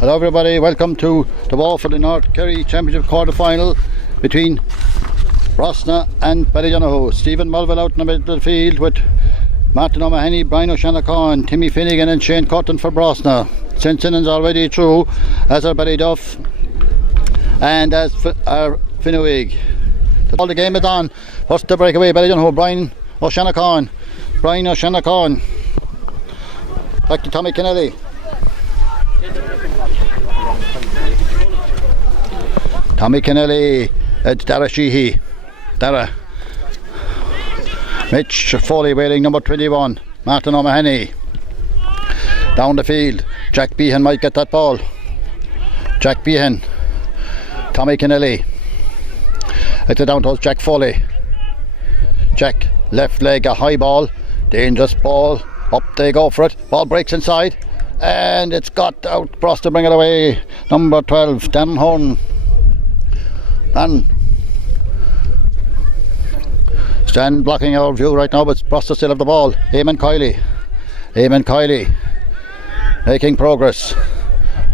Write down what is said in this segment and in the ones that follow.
Hello everybody, welcome to the ball for the North Kerry Championship quarter final between Brosna and Ballydonoghue. Stephen Mulville out in the middle of the field with Martin O'Mahony, Brian O'Shanachon, Timmy Finnegan and Shane Cotton for Brosna. St. Sinnan's already through, as are Ballyduff and as our Finnewick. The game is on. First the breakaway, Ballydonoghue, Brian O'Shanachon. Back to Tommy Kennelly. Tommy Kennelly, it's Dara Sheehy. Dara. Mitch Foley wearing number 21. Martin O'Mahony. Down the field. Jack Behan might get that ball. Jack Behan. Tommy Kennelly. It's down towards Jack Foley. Jack, left leg, a high ball. Dangerous ball. Up they go for it. Ball breaks inside. And it's got out. Brosna to bring it away. Number 12, Dan Horn. Dan. Stand blocking our view right now, but Brosna still have the ball. Eamon Kiley. Making progress.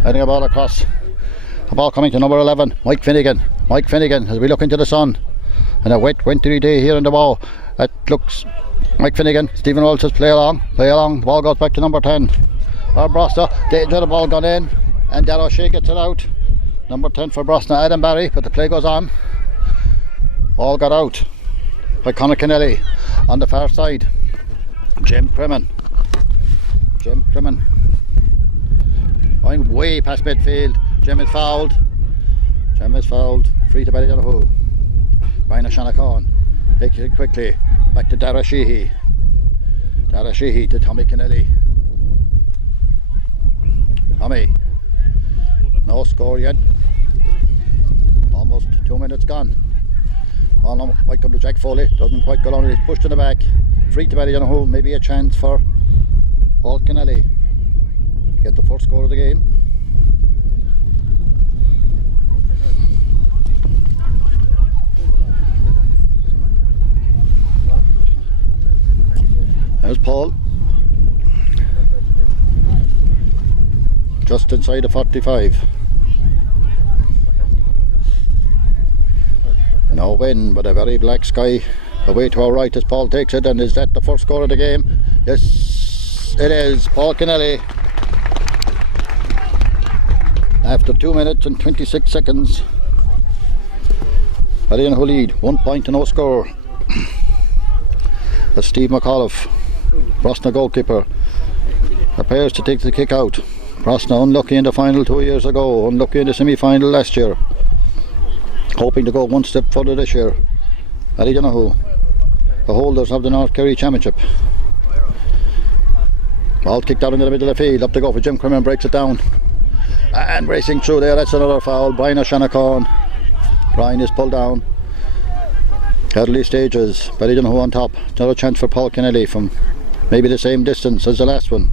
Heading a ball across. A ball coming to number 11, Mike Finnegan as we look into the sun. And a wet wintry day here in the ball. That looks Mike Finnegan. Stephen Wells says play along. The ball goes back to number 10. Brosna, danger, the ball gone in, and Darrow Shea gets it out. Number 10 for Brosna, Adam Barry, but the play goes on. Ball got out by Conor Kennelly. On the far side, Jim Crimmin. Going way past midfield. Jim is fouled. Free to Ballydonoghue. Brian O'Shanachon takes it quickly. Back to Dara Sheehy to Tommy Kennelly. Tommy, no score yet. Almost 2 minutes gone. Ball might come to Jack Foley. Doesn't quite go on. He's pushed in the back. Free to Ballydonoghue. Maybe a chance for Paul Kennelly to get the first score of the game. There's Paul. Just inside the 45. No wind, but a very black sky. Away to our right as Paul takes it, and is that the first score of the game? Yes, it is. Paul Kennelly. After 2 minutes and 26 seconds. Ballydonoghue lead, 1 point and no score. That's Steve McAuliffe, Brosna goalkeeper, prepares to take the kick out. Brosna unlucky in the final 2 years ago, unlucky in the semi-final last year. Hoping to go one step further this year. Ballydonoghue, the holders of the North Kerry Championship. Ball kicked out into the middle of the field. Up to go for Jim Crimmin, breaks it down. And racing through there, that's another foul. Brian O'Shanachon. Brian is pulled down. Early stages, Ballydonoghue on top. Another chance for Paul Kennelly from maybe the same distance as the last one.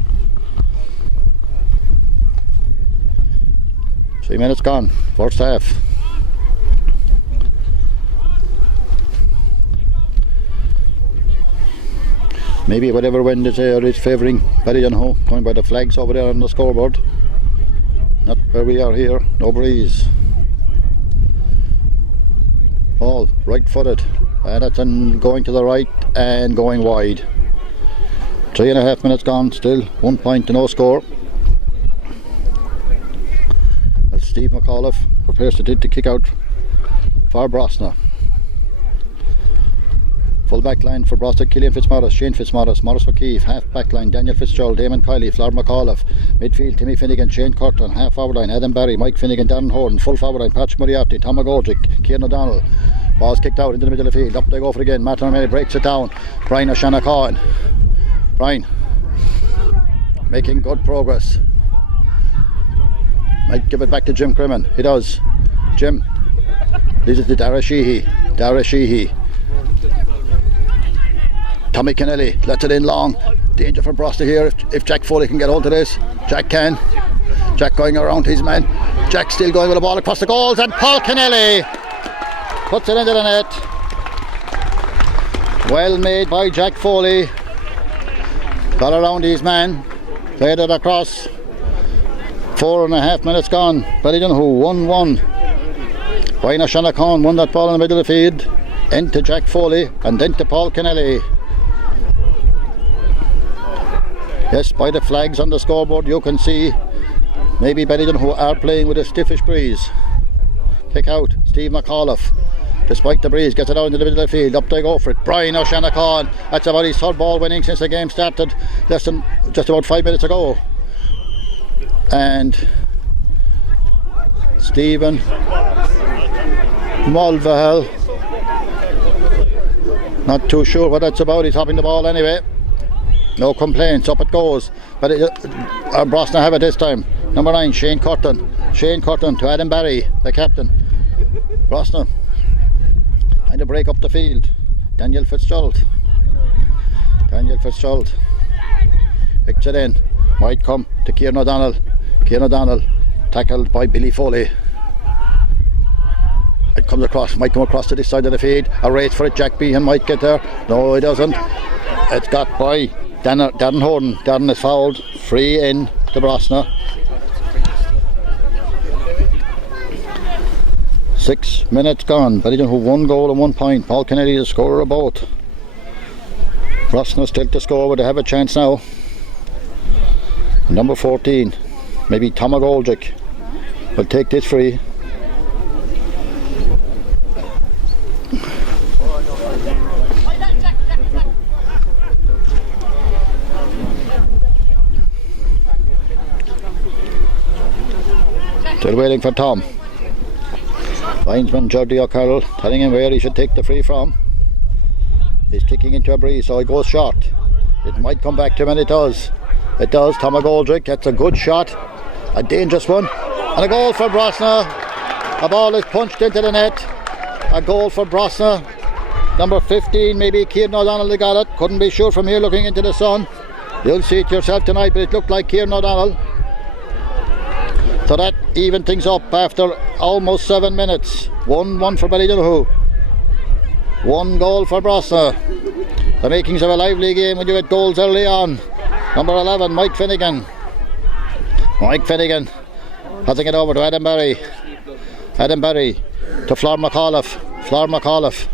3 minutes gone, first half. Maybe whatever wind is there is favouring Ballydonoghue, going by the flags over there on the scoreboard. Not where we are here, no breeze. Ball, right footed. That's going to the right and going wide. 3.5 minutes gone, still 1 point to no score. As Steve McAuliffe prepares to take the kick out for Brosna. Full back line for Brosna, Killian Fitzmaurice, Shane Fitzmaurice, Maurice O'Keefe. Half back line, Daniel Fitzgerald, Damon Kiley, Flor McAuliffe. Midfield, Timmy Finnegan, Shane Curtin. Half forward line, Adam Barry, Mike Finnegan, Darren Horn. Full forward line, Patrick Moriarty, Tom McGoldrick, Kieran O'Donnell. Ball's kicked out into the middle of the field. Up they go for it again. Martin O'Mahony breaks it down. Brian O'Shanachon. Brian making good progress. Might give it back to Jim Crimmin. He does. Jim leaves it to Dara Sheehy. Tommy Kennelly lets it in long. Danger for Brosna here if Jack Foley can get hold of this. Jack can. Jack going around his man. Jack still going with the ball across the goals, and Paul Kennelly puts it into the net. Well made by Jack Foley. Got around his man. Played it across. 4.5 minutes gone. Ballydonoghue 1-1. Brosna Shanachon won that ball in the middle of the field. Into Jack Foley and then to Paul Kennelly. Yes, by the flags on the scoreboard you can see maybe Ballydonoghue are playing with a stiffish breeze. Kick out, Steve McAuliffe. Despite the breeze, gets it out into the middle of the field. Up they go for it. Brosna Shanachon. That's about his third ball winning since the game started just about 5 minutes ago. And Stephen Mulvihill, not too sure what that's about. He's hopping the ball anyway. No complaints, up it goes. But Brosna have it this time. Number 9, Shane Curtin. Shane Curtin to Adam Barry, the captain. Brosna trying to break up the field. Daniel Fitzgerald picks it in. Might come to Kieran O'Donnell. Kieran O'Donnell tackled by Billy Foley. It comes across, might come across to this side of the field. A race for it, Jack Behan might get there. No, he doesn't. It's got by Darren Holden. Darren is fouled. Free in to Brosna. 6 minutes gone. Ballydonoghue 1 goal and 1 point. Paul Kennedy the scorer of both. Brosna still to score, but they have a chance now. Number 14, maybe Thomas Goldrick, will take this free. Still waiting for Tom. Linesman Jordy O'Carroll telling him where he should take the free from. He's kicking into a breeze, so he goes short. It might come back to him, and it does. It does. Thomas Goldrick gets a good shot, a dangerous one, and a goal for Brosna. A ball is punched into the net. A goal for Brosna. Number 15, maybe Kieran O'Donnell got it. Couldn't be sure from here looking into the sun. You'll see it yourself tonight, but it looked like Kieran O'Donnell. So that evened things up after almost 7 minutes. 1-1 for Ballydonoghue. 1 goal for Brosna. The makings of a lively game when you get goals early on. Number 11, Mike Finnegan. Mike Finnegan passing it over to Adam Barry. Adam Barry to Flor McAuliffe. Flor McAuliffe.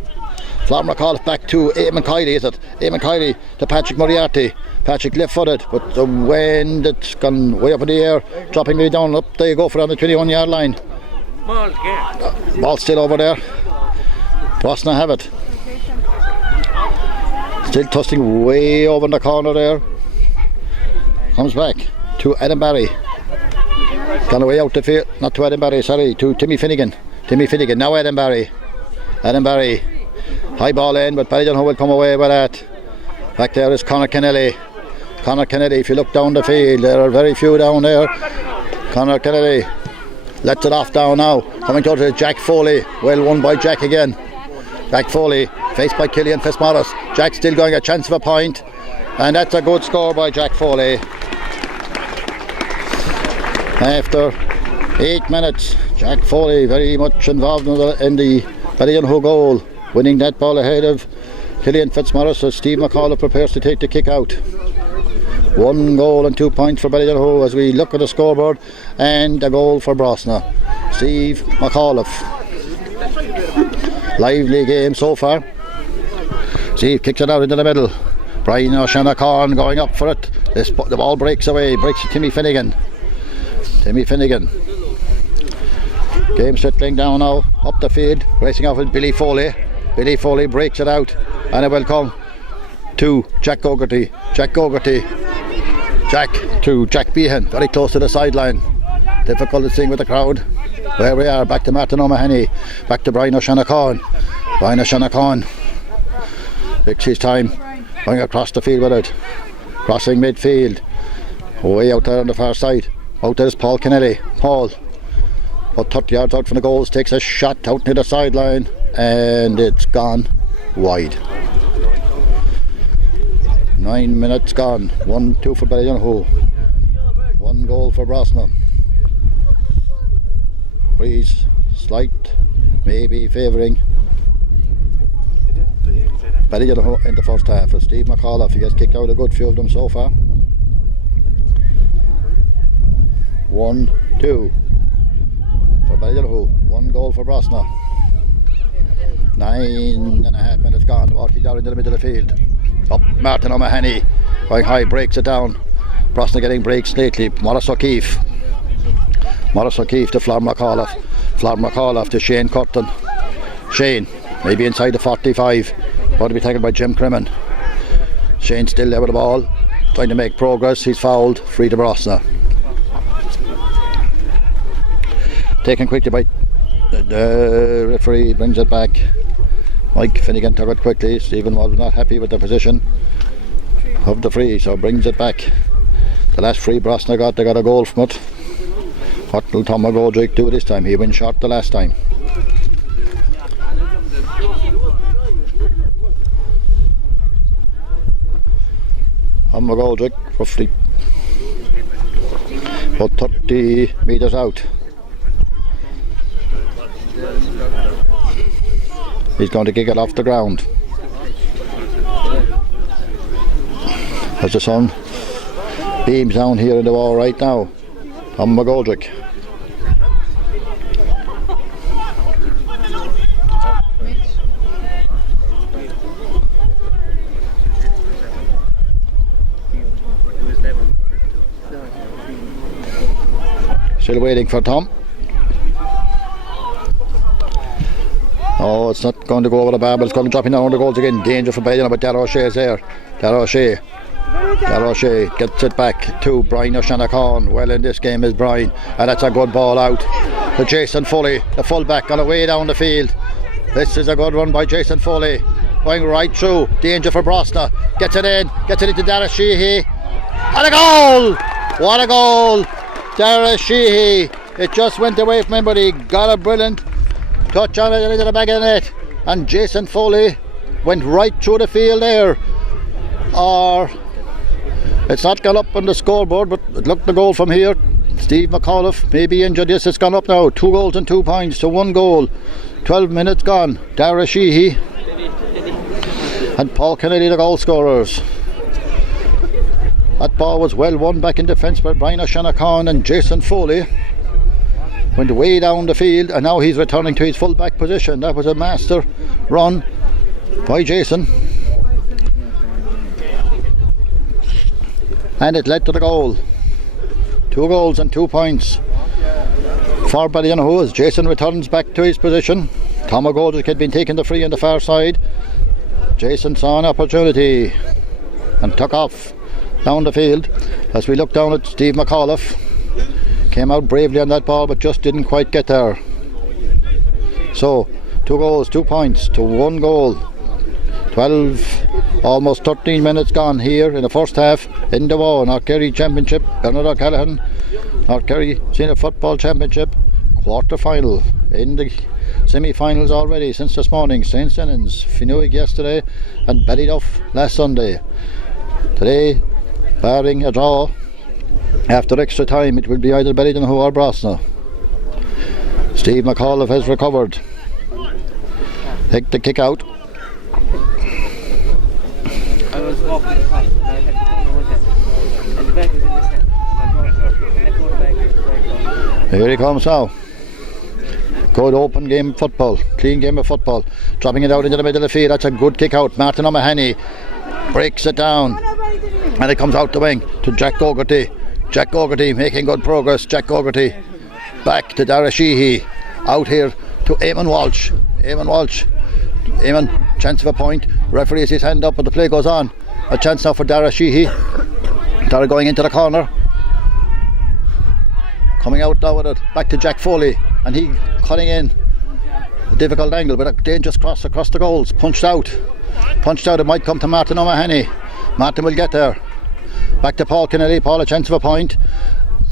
Flor McAuliffe back to Eamon Kiley, is it? Eamon Kiley to Patrick Moriarty. Patrick left-footed, but the wind, it's gone way up in the air, dropping me down. Up there you go for on the 21-yard line. Ball still over there. Brosna have it. Still tossing way over in the corner there. Comes back to Adam Barry. Gone away out the field. Not to Adam Barry, sorry, to Timmy Finnegan. Timmy Finnegan, now Adam Barry. Adam Barry. High ball in, but Ballydonoghue will come away with that. Back there is Conor Kennelly. Conor Kennelly, if you look down the field, there are very few down there. Conor Kennelly lets it off down now. Coming towards it, Jack Foley. Well won by Jack again. Jack Foley, faced by Killian Fitzmaurice. Jack still going a chance of a point. And that's a good score by Jack Foley. After 8 minutes, Jack Foley very much involved in the Ballydonoghue goal, winning that ball ahead of Killian Fitzmaurice as Steve McAuliffe prepares to take the kick out. 1 goal and 2 points for Ballydonoghue as we look at the scoreboard, and a goal for Brosna. Steve McAuliffe. Lively game so far. Steve kicks it out into the middle. Brosna Shanachon going up for it. The ball breaks away, breaks to Timmy Finnegan. Timmy Finnegan. Game settling down now, up the field, racing off with Billy Foley. Billy Foley breaks it out, and it will come to Jack Gogarty. Jack Gogarty. Jack to Jack Behan, very close to the sideline. Difficult to sing with the crowd. Where we are, back to Martin O'Mahony, back to Brosna Shanachon. Brosna Shanachon takes his time, going across the field with it. Crossing midfield, way out there on the far side. Out there is Paul Kennelly. Paul, about 30 yards out from the goals, takes a shot out near the sideline, and it's gone wide. 9 minutes gone. 1-2 for Ballydonoghue. 1 goal for Brosna. Breeze slight, maybe favouring Ballydonoghue in the first half. As Steve McAuliffe, he has kicked out a good few of them so far. 1-2 for Ballydonoghue. 1 goal for Brosna. 9.5 minutes gone. The ball kicked out into the middle of the field. Up Martin O'Mahony going high, breaks it down. Brosna getting breaks lately. Morris O'Keefe to Flor McAuliffe to Shane Curtin. Shane maybe inside the 45, about to be taken by Jim Crimmin. Shane still there with the ball, trying to make progress. He's fouled, free to Brosna. Taken quickly by the referee, brings it back. Mike Finnegan took it quickly. Stephen was not happy with the position of the free, so brings it back. The last free Brosna got, they got a goal from it. What will Tom McGoldrick do this time? He went short the last time. Tom McGoldrick roughly about 30 metres out. He's going to kick it off the ground. As the sun beams down here in the wall right now. Tom McGoldrick. Still waiting for Tom. Oh, it's not going to go over the bar, but it's going to drop in down the goals again. Danger for Ballydonoghue, but Darragh O'Shea is there. Darragh O'Shea gets it back to Brian O'Shanachon. Well, in this game is Brian, and that's a good ball out to Jason Foley, the fullback, on the way down the field. This is a good run by Jason Foley, going right through. Danger for Brosna. Gets it into Darragh Sheehy, and a goal! What a goal! Darragh Sheehy. It just went away from him, but he got a brilliant touch on it into the back of the net, and Jason Foley went right through the field there. Or it's not gone up on the scoreboard, but look, the goal from here. Steve McAuliffe may be injured. Yes, it's gone up now. 2 goals and 2 points to 1 goal. 12 minutes gone. Darragh Sheehy and Paul Kennedy, the goal scorers. That ball was well won back in defence by Brian O'Shanachon, and Jason Foley went way down the field, and now he's returning to his full back position. That was a master run by Jason, and it led to the goal. 2 goals and 2 points for Ballydonoghue as Jason returns back to his position. Tom McGoldrick had been taking the free on the far side. Jason saw an opportunity and took off down the field. As we look down at Steve McAuliffe, came out bravely on that ball but just didn't quite get there. So 2 goals, 2 points to 1 goal. 12, almost 13 minutes gone here in the first half in the War. North Kerry Championship, Bernard O'Callaghan, North Kerry Senior Football Championship quarter final. In the semi-finals already since this morning. St. Stennans, Finuig yesterday, and Ballydonoghue last Sunday. Today, barring a draw, after extra time, it will be either Ballydonoghue or Brosna. Steve McAuliffe has recovered. Take the kick out. I was walking across and I had to come over there. And the bag was in this hand. And I brought the bag. Here he comes now. Good open game of football. Clean game of football. Dropping it out into the middle of the field. That's a good kick out. Martin O'Mahony breaks it down. And it comes out the wing to Jack Gogarty. Jack Gogarty making good progress. Jack Gogarty back to Darragh Sheehy. Out here to Eamon Walsh. Eamon, chance of a point. Referee has his hand up, but the play goes on. A chance now for Darragh Sheehy. Darragh going into the corner. Coming out now with it. Back to Jack Foley. And he cutting in. A difficult angle, but a dangerous cross across the goals. Punched out. It might come to Martin O'Mahony. Martin will get there. Back to Paul Kennedy. Paul, a chance of a point.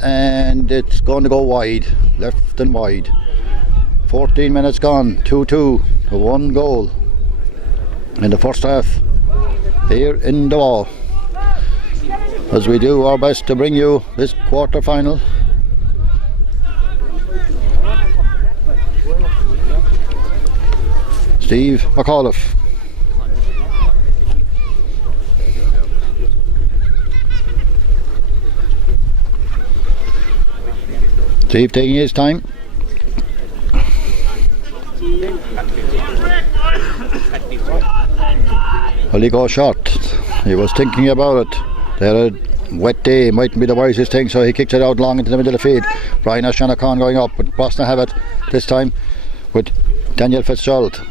And it's going to go wide. Left and wide. 14 minutes gone. 2-2 to 1 goal in the first half here in the Wall. As we do our best to bring you this quarter final. Steve McAuliffe. Steve taking his time. Well, he goes short. He was thinking about it. They had a wet day, mightn't be the wisest thing, so he kicked it out long into the middle of the field. Brian O'Shanachon going up, but Brosna have it this time with Daniel Fitzgerald.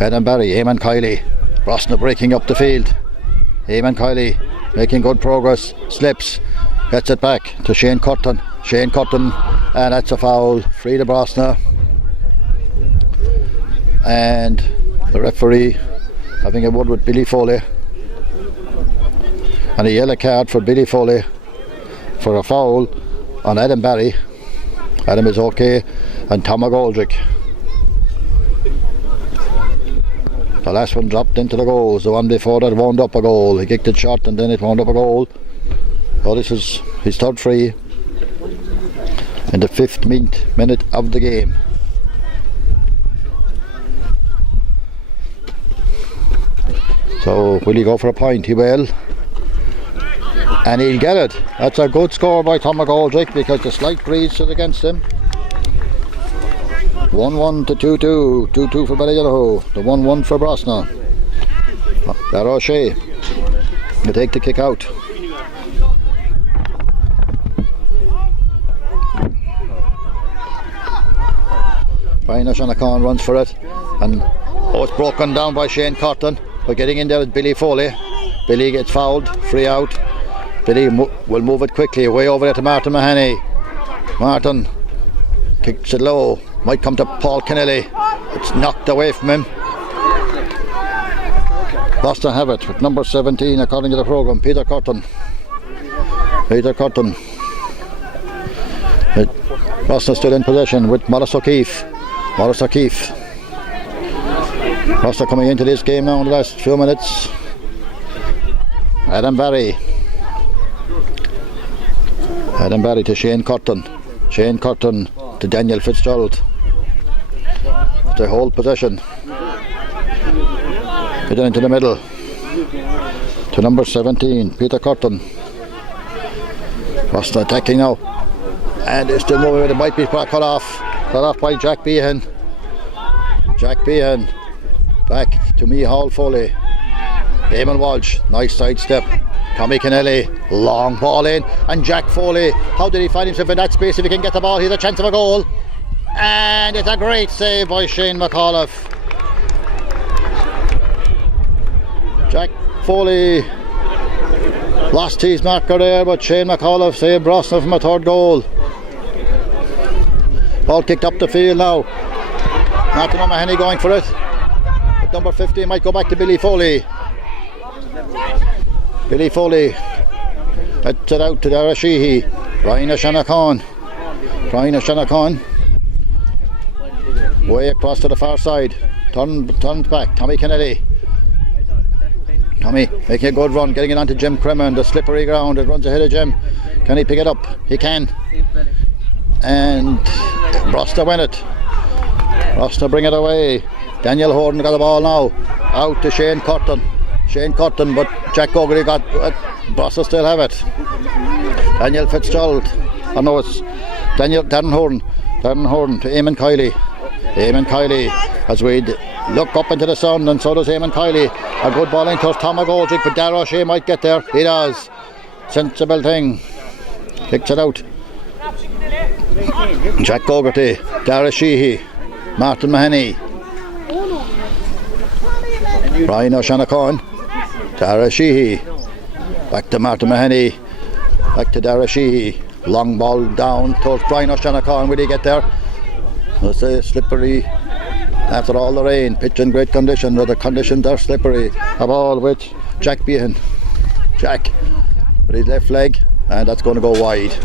Adam Barry, Eamon Kiley. Brosna breaking up the field. Eamon Kiley making good progress. Slips. Gets it back to Shane Cotton. And that's a foul. Free to Brosna. And the referee having a word with Billy Foley. And a yellow card for Billy Foley for a foul on Adam Barry. Adam is okay. And Tom McGoldrick. The last one dropped into the goals. The one before that wound up a goal. He kicked it short and then it wound up a goal. So this is his third free in the 5th minute of the game. So will he go for a point? He will. And he'll get it. That's a good score by Tom McGoldrick because the slight breeze is against him. 1-1 to 2-2. 2-2 for Ballydonoghue. The 1-1 for Brosna. Dar O'Shea will take the kick out. Brian O'Shanachon runs for it, and it's broken down by Shane Cotton. But getting in there with Billy Foley. Billy gets fouled, free out. Billy will move it quickly away over there to Martin Mahoney. Martin kicks it low, might come to Paul Kennelly. It's knocked away from him. Brosna have it with number 17 according to the programme, Peter Cotton. Brosna still in possession with Maurice O'Keefe. Brosna coming into this game now in the last few minutes. Adam Barry to Shane Cotton to Daniel Fitzgerald. They hold possession. Get into the middle to number 17, Peter Cotton. Brosna attacking now, and they're still moving. It might be cut off by Jack Behan. Back to Mihal Foley. Eamon Walsh, nice sidestep. Tommy Kennelly, long ball in, and Jack Foley. How did he find himself in that space? If he can get the ball, he's a chance of a goal. And it's a great save by Shane McAuliffe. Jack Foley lost his marker there, but Shane McAuliffe saved Brosna from a third goal. Ball kicked up the field now. Martin O'Mahony going for it. But number 15 might go back to Billy Foley. That's it out to Dara Sheehy. Brian O'Shanachon. Way across to the far side. Turns back. Tommy Kennedy. Tommy making a good run, getting it onto Jim Cremen, the slippery ground. It runs ahead of Jim. Can he pick it up? He can. And Brosna win it. Brosna bring it away. Daniel Horton got the ball now. Out to Shane Cotton, but Jack Gogarty got it. Brosna still have it. Daniel Fitzgerald. I know it's Darren Horton to Eamon Kiley. As we look up into the sun, and so does Eamon Kiley. A good ball in towards Tom McGoldrick, but Dar O'Shea might get there. He does. Sensible thing. Kicks it out. Jack Gogarty, Dara Sheehy, Martin Mahoney, Brian O'Shanachon, Dara Sheehy, back to Martin Mahoney, back to Dara Sheehy. Long ball down towards Brian O'Shanachon. Will he get there? It's slippery after all the rain. Pitch in great condition, but the conditions are slippery. A ball with Jack Behan. Jack with his left leg, and that's going to go wide.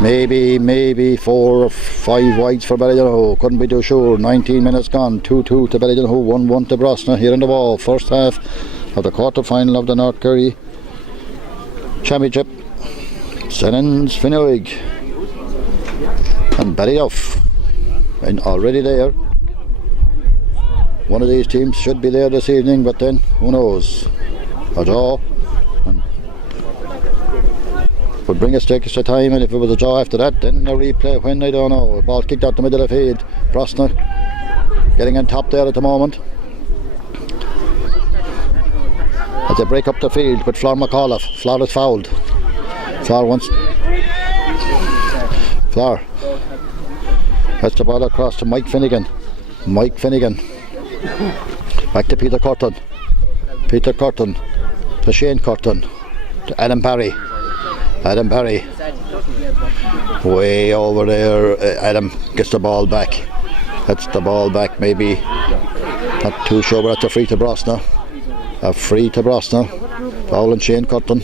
Maybe 4 or 5 wides for Ballydonoghue. Couldn't be too sure. 19 minutes gone. 2-2 to Ballydonoghue, 1-1 to Brosna. Here on the wall, first half of the quarter final of the North Kerry Championship. St. Anne's Finnowig and Ballydonoghue, and already there. One of these teams should be there this evening, but then who knows? A draw. Could bring us to extra time, and if it was a draw after that, then a replay when, I don't know. Ball kicked out the middle of the field. Brosna getting on top there at the moment. As they break up the field with Flor McAuliffe. Flor is fouled. Flor wants... Flor. That's the ball across to Mike Finnegan. Mike Finnegan. Back to Peter Curtin. Peter Curtin. To Shane Curtin. To Adam Barry. Adam Barry. Way over there. Adam gets the ball back. That's the ball back, maybe. Not too sure, but that's a free to Brosna. A free to Brosna. Foul and Shane Curtin.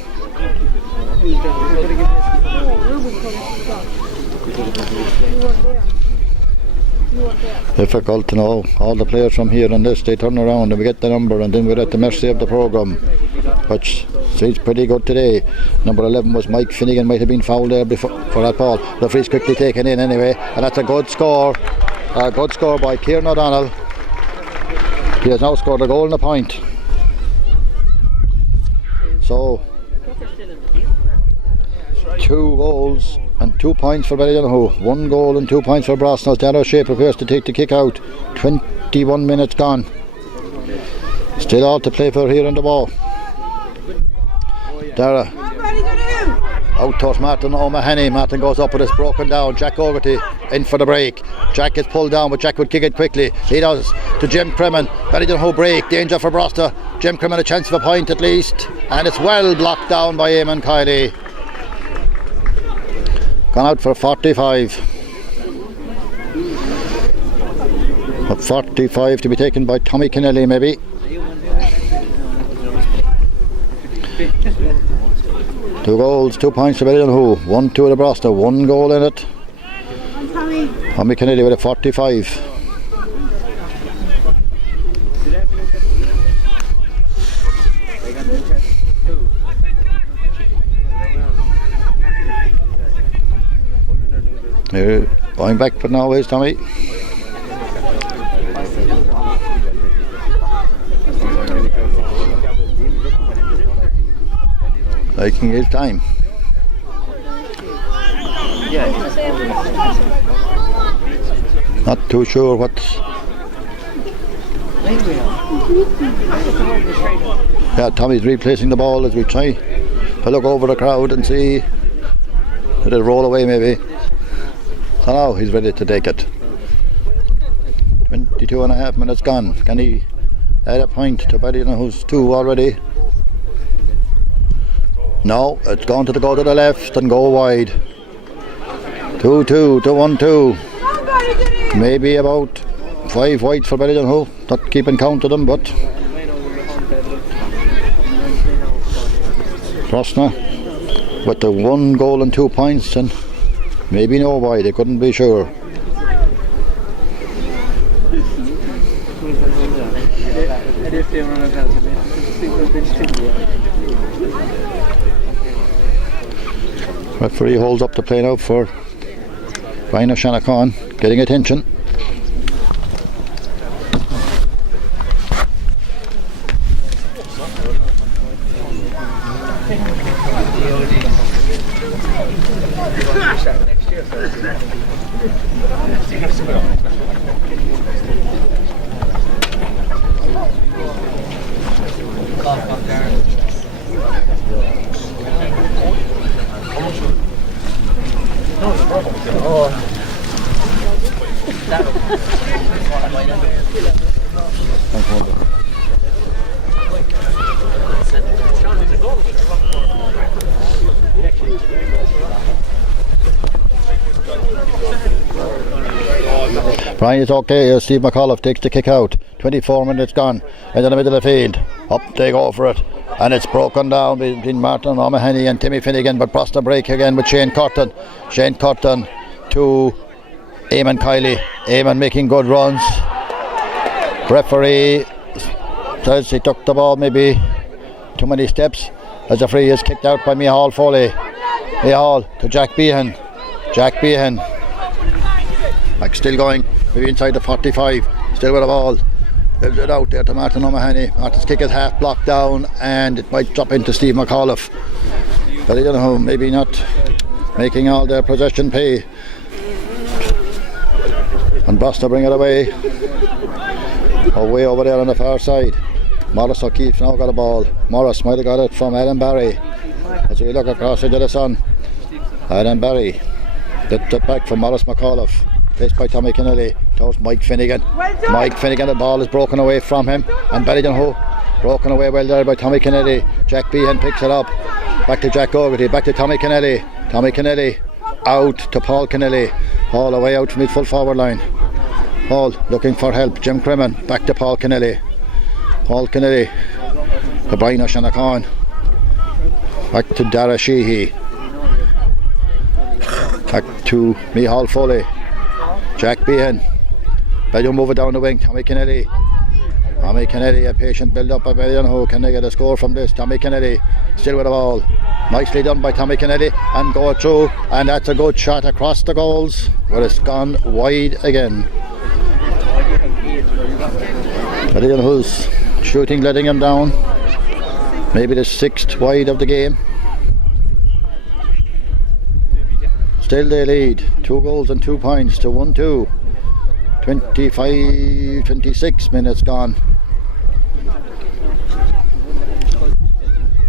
Difficult to know. All the players from here on this, they turn around and we get the number, and then we're at the mercy of the programme, which seems pretty good today. Number 11 was Mike Finnegan, might have been fouled there before for that ball. The free's quickly taken in anyway, and that's a good score. A good score by Kieran O'Donnell. He has now scored a goal and a point. So 2 goals and 2 points for Ballydonoghue. 1 goal and 2 points for Brosna. Dara Shea prepares to take the kick out. 21 minutes gone. Still all to play for here on the ball. Dara out towards Martin O'Mahony. Martin goes up, but it's broken down. Jack O'Garty in for the break. Jack is pulled down, but Jack would kick it quickly. He does to Jim Cremen. Ballydonoghue break. Danger for Brosna. Jim Cremen a chance of a point at least, and it's well blocked down by Eamon Kiley. Gone out for 45. A 45 to be taken by Tommy Kennelly, maybe. Two goals, 2 points to Ballydonoghue. 1-2 to Brosna. 1 goal in it. Tommy Kennelly with a 45. Going back for now is Tommy. Taking his time. Not too sure what's... Yeah, Tommy's replacing the ball as we try to look over the crowd and see if it'll roll away maybe. So now he's ready to take it. 22 and a half minutes gone. Can he add a point to Ballydonoghue 2 already? No, it's going to go to the left and go wide. 2-2 to 1-2. Maybe about 5 wide for Ballydonoghue. Not keeping count of them, but Brosna with the 1 goal and 2 points, and maybe no wide, they couldn't be sure. Referee holds up the play now for Ryan O'Shanachon, getting attention. Brian is okay. Steve McAuliffe takes the kick out. 24 minutes gone into the middle of the field. Up they go for it, and it's broken down between Martin O'Mahony and Timmy Finnegan, but Brosna break again with Shane Curtin. Shane Curtin to Eamon Kiley. Eamon making good runs. Referee says he took the ball maybe too many steps, as the free is kicked out by Micheál Foley. Micheál to Jack Behan. Jack Behan back, still going, maybe inside the 45, still with the ball. Gives it out there to Martin O'Mahony. Martin's kick is half blocked down, and it might drop into Steve McAuliffe. Ballydonoghue maybe not making all their possession pay. And Brosna bring it away over there on the far side. Morris O'Keefe's now got a ball. Morris might have got it from Adam Barry. As we look across into the sun, Adam Barry gets it back from Morris McAuliffe, placed by Tommy Kennelly towards Mike Finnegan. Mike Finnegan, the ball is broken away from him, and Ballydonoghue broken away well there by Tommy Kennelly. Jack Behan picks it up, back to Jack O'Grady, back to Tommy Kennelly. Tommy Kennelly out to Paul Kennelly, all the way out from his full forward line. Paul looking for help. Jim Crimmon back to Paul Kennelly. Paul Kennelly to Brian O'Shanachon, back to Dara Sheehy, back to Mihal Foley. Jack Behan, Ballydonoghue move it down the wing. Tommy Kennelly, a patient build up by Ballydonoghue. Can they get a score from this? Tommy Kennelly still with the ball, nicely done by Tommy Kennelly, and go through, and that's a good shot across the goals, but it's gone wide again. Ballydonoghue shooting letting him down, maybe the 6th wide of the game. Still they lead 2 goals and 2 points to 1-2. 26 minutes gone.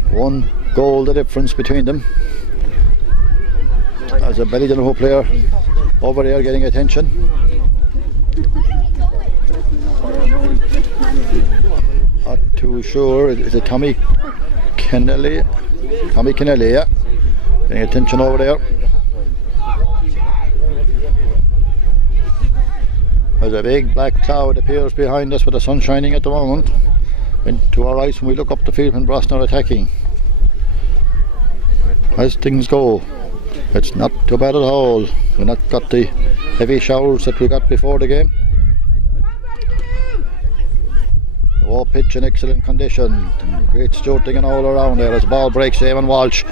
1 goal the difference between them, as a Ballydonoghue player over there getting attention. Not too sure. Is it Tommy Kennelly? Tommy Kennelly, yeah. Getting attention over there. There's a big black cloud appears behind us with the sun shining at the moment. Into our eyes when we look up the field when Brosna are attacking. As things go, it's not too bad at all. We've not got the heavy showers that we got before the game. The wall pitch in excellent condition. Great stewarding all around there as the ball breaks. Eamon Walsh.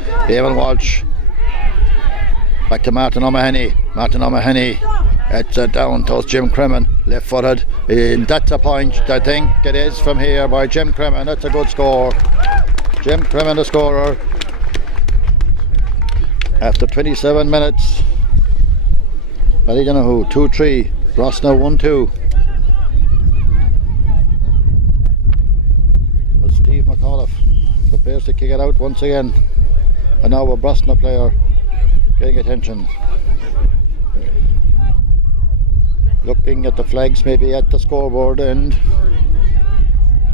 Back to Martin O'Mahony. It's down towards Jim Crimmon, left footed, and that's a point, I think it is, from here by Jim Crimmon. That's a good score. Jim Crimmon, the scorer, after 27 minutes. Ballydonoghue 2-3, Brosna 1-2. But Steve McAuliffe prepares to kick it out once again, and now a Brosna player getting attention. Looking at the flags maybe at the scoreboard end.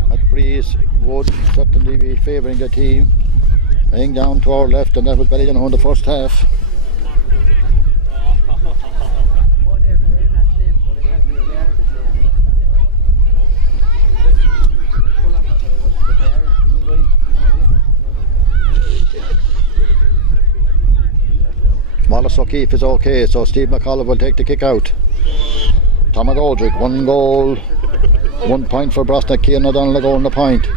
That breeze would certainly be favouring the team. Laying down to our left, and that was Ballydonoghue in the first half. Wallace O'Keefe is okay, so Steve McAuliffe will take the kick out. Tom McGoldrick, 1 goal, 1 point for Brosna. Cian O'Donnell a goal and a point.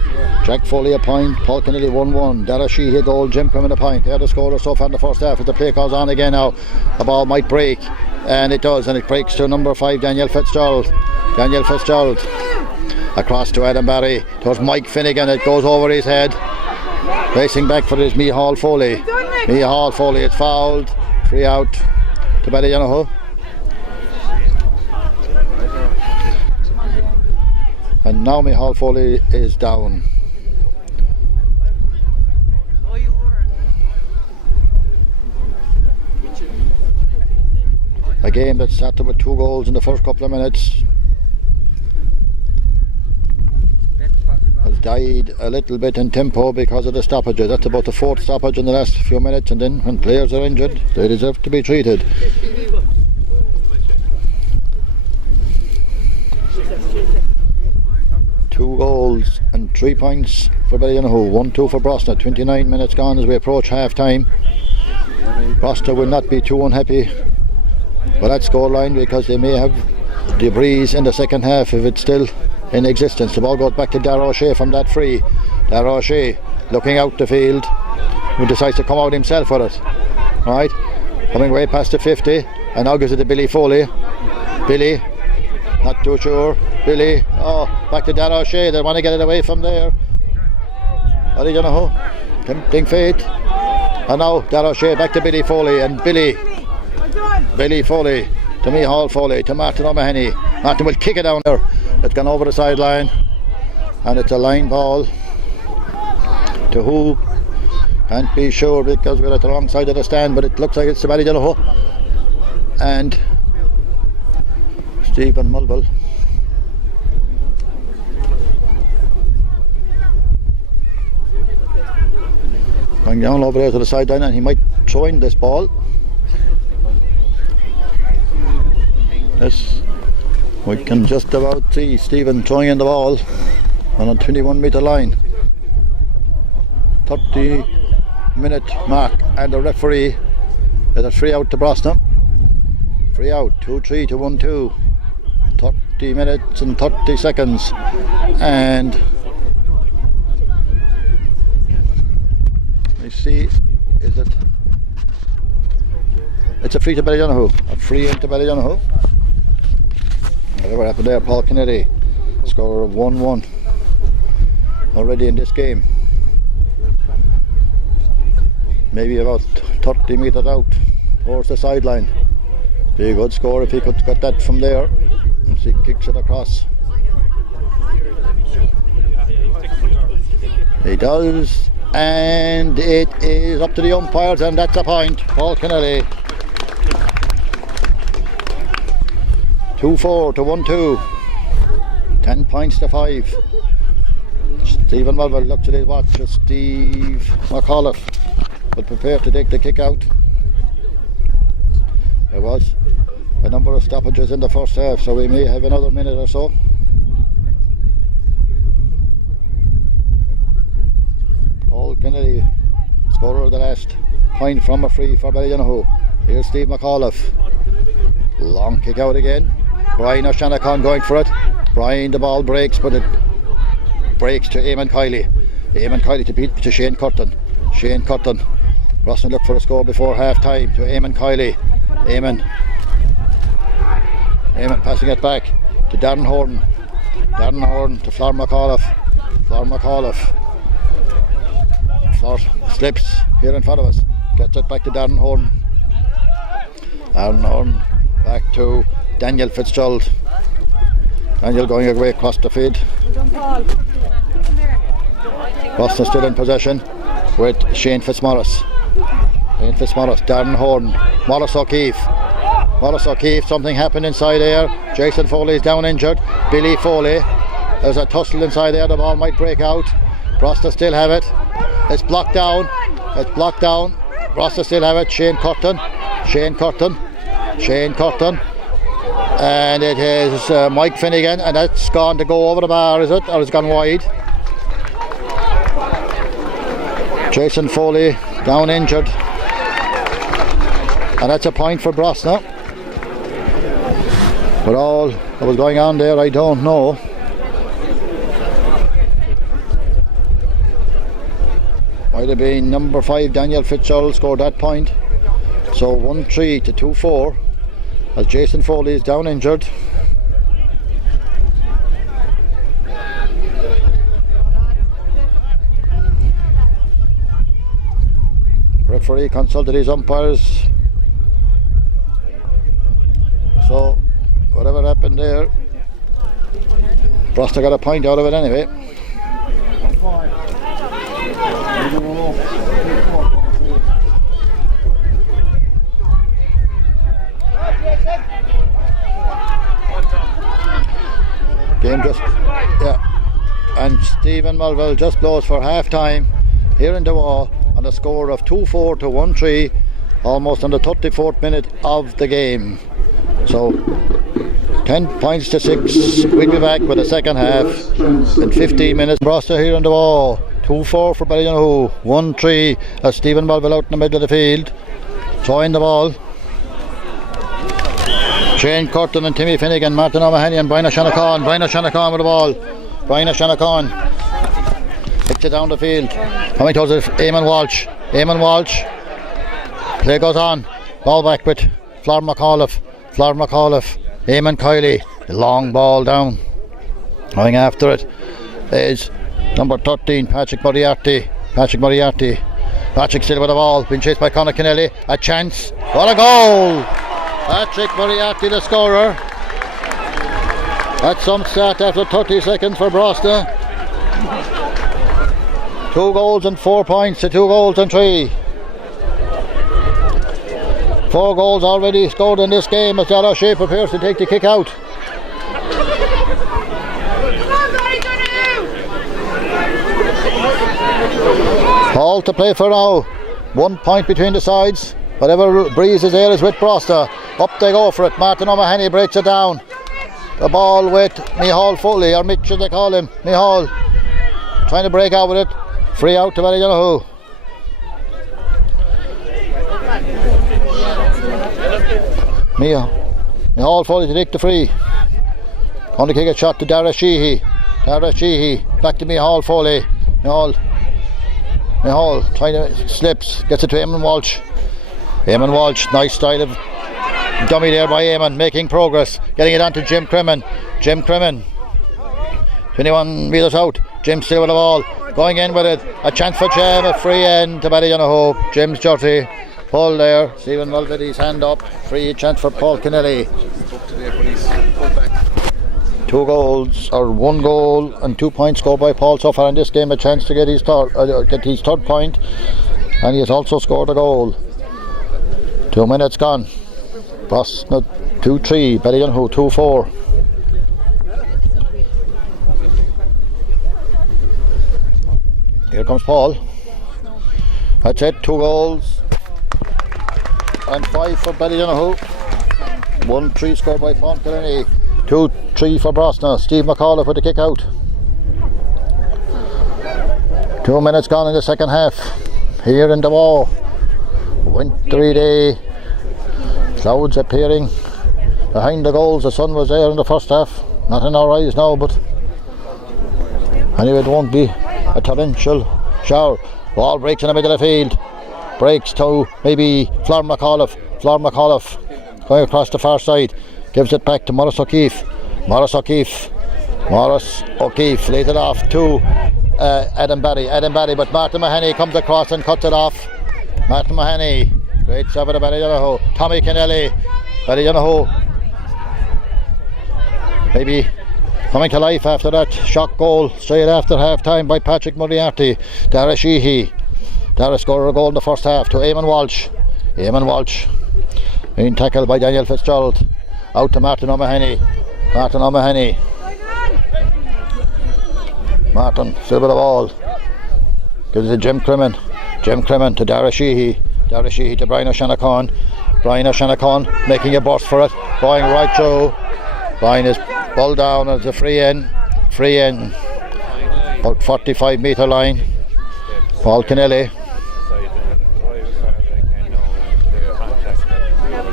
Jack Foley a point. Paul Kennelly 1-1. Dara Sheehy a goal. Jim Crimmon a point. They're the scorers so far in the first half. As the play goes on again now, the ball might break, and it does, and it breaks to number 5, Daniel Fitzgerald. Across to Adam Barry, towards Mike Finnegan. It goes over his head. Racing back for his Mihal Foley. It's fouled. Free out to Ballydonoghue. And now Mihal Foley is down. A game that started with 2 goals in the first couple of minutes has died a little bit in tempo because of the stoppages. That's about the 4th stoppage in the last few minutes, and then when players are injured, they deserve to be treated. Two goals and 3 points for Ballydonoghue, 1-2 for Brosna. 29 minutes gone as we approach half time. Brosna will not be too unhappy with that scoreline, because they may have the breeze in the second half if it's still in existence. The ball goes back to Dara O'Shea from that free. Dara O'Shea looking out the field, who decides to come out himself with it. Right, coming way past the 50, and now gives it to Billy Foley. Billy, not too sure. Billy, back to Dara O'Shea. They want to get it away from there. Ballydonoghue, tempting fate. And now Dara O'Shea back to Billy Foley, and Billy Foley to Mihal Foley to Martin O'Mahony. Martin will kick it down there. It's gone over the sideline, and it's a line ball to who? Can't be sure because we're at the wrong side of the stand, but it looks like it's to Ballydonoghue and Stephen Mulville. Going down over there to the sideline, and he might throw in this ball. Yes, we can just about see Stephen throwing in the ball on a 21 metre line. 30-minute mark, and the referee is a free out to Brosna. Free out, 2-3 to 1-2. 30 minutes and 30 seconds, and I see, is it? It's a free to Ballydonoghue. A free into Ballydonoghue. Whatever happened there, Paul Kennedy, score of 1-1 already in this game. Maybe about 30 metres out towards the sideline. Be a good score if he could get that from there. And he kicks it across. He does, and it is up to the umpires, and that's a point. Paul Kennedy. 2-4 to 1-2. 10 points to 5. Stephen Mulville looked at his watch. Steve McAuliffe but prepared to take the kick out. There was a number of stoppages in the first half, so we may have another minute or so. Paul Kennedy, scorer of the last point from a free for Ballydonoghue. Here's Steve McAuliffe. Long kick out again. Brian O'Shanachon going for it. Brian, the ball breaks, but it breaks to Eamon Kiley. Eamon Kiley to Shane Curtin. Shane Curtin. Brosna looked for a score before half time to Eamon Kiley. Eamon passing it back to Darren Horton. Darren Horton to Flor McAuliffe. Flor McAuliffe. Flor slips here in front of us. Gets it back to Darren Horton. Darren Horton back to Daniel Fitzgerald. Daniel going away across the field. Brosna still in possession with Shane Fitzmaurice. Shane Fitzmaurice, Darren Horton, Wallace O'Keefe. Wallace O'Keefe, something happened inside there. Jason Foley is down injured. Billy Foley. There's a tussle inside there. The ball might break out. Brosna still have it. It's blocked down. It's blocked down. Brosna still have it. Shane Curtin. Shane Curtin. Shane Curtin. And it is Mike Finnegan, and that's gone to go over the bar, is it? Or it's gone wide. Jason Foley down injured. And that's a point for Brosna. But all that was going on there, I don't know. Might have been number 5 Daniel Fitzgerald scored that point. So 1-3 to 2-4 as Jason Foley is down injured. Referee consulted his umpires. So whatever happened there, Brosna got a point out of it anyway. Game just, and Stephen Mulville just blows for half time here in Dewar on a score of 2-4 to 1-3, almost on the 34th minute of the game. So 10 points to 6. We'll be back with the second half in 15 minutes. Brosna here in Dewar, 2-4 for Ballydonoghue, 1-3 as Stephen Mulville out in the middle of the field, throwing the ball. Shane Curtin and Timmy Finnegan, Martin O'Mahony and Brian O'Shanachon. Brian O'Shanachon with the ball. Brian O'Shanachon kicks it down the field. Coming towards it, Eamon Walsh. Eamon Walsh. Play goes on. Ball back with Flor McAuliffe. Flor McAuliffe. Eamon Kiley. The long ball down. Going after it is number 13, Patrick Moriarty. Patrick Moriarty Patrick still with the ball, being chased by Conor Kennelly. A chance. What a goal! Patrick Moriarty, the scorer. That's some start after 30 seconds for Brosna. 2 goals and 4 points to 2 goals and 3. 4 goals already scored in this game as Ballydonoghue prepares to take the kick out. All to play for now. 1 point between the sides. Whatever breeze is there is with Brosna. Up they go for it. Martin O'Mahony breaks it down. The ball with Micheál Foley, or Mitch as they call him. Micheál trying to break out with it. Free out to Ballydonoghue. Micheál Foley to take the free. On to kick a shot to Dara Sheehy. Back to Micheál Foley. Micheál trying to slips, gets it to Eamon Walsh. Eamon Walsh, nice style of dummy there by Eamon, making progress, getting it on to Jim Cremin. 21 metres out. Jim still with the ball, going in with it. A chance for Jim, a free end to Ballydonoghue. Jim's dirty. Paul there, Stephen Mulcahy's hand up. Free chance for Paul Kennelly. 2 goals, or 1 goal and 2 points scored by Paul so far in this game. A chance to get his third point, and he has also scored a goal. 2 minutes gone. Brosna 2-3, Ballydonoghue 2-4. Here comes Paul. That's it, 2 goals and 5 for Ballydonoghue. 1-3 scored by Paul Kennelly. 2-3 for Brosna. Steve McAuliffe with the kick out. 2 minutes gone in the second half. Here in the wall. Wintry day. Clouds appearing behind the goals. The sun was there in the first half. Not in our eyes now, but anyway, it won't be a torrential shower. Ball breaks in the middle of the field. Breaks to maybe Flor McAuliffe. Going across the far side. Gives it back to Maurice O'Keefe. Maurice O'Keefe lays it off to Adam Barry, but Martin Mahoney comes across and cuts it off. Martin Mahoney, great job at Ballydonoghue. Tommy Kennelly, Ballydonoghue maybe coming to life after that shock goal straight after half time by Patrick Moriarty. Dara Sheehy. Dara scored a goal in the first half to Eamon Walsh. Being tackled by Daniel Fitzgerald. Out to Martin O'Mahony. Martin still with the ball. Gives it to Jim Cremin to Dara Sheehy to Brian O'Shanachon. Making a burst for it. Going right through. Brian is ball down as a free in. About 45 metre line. Paul Kennelly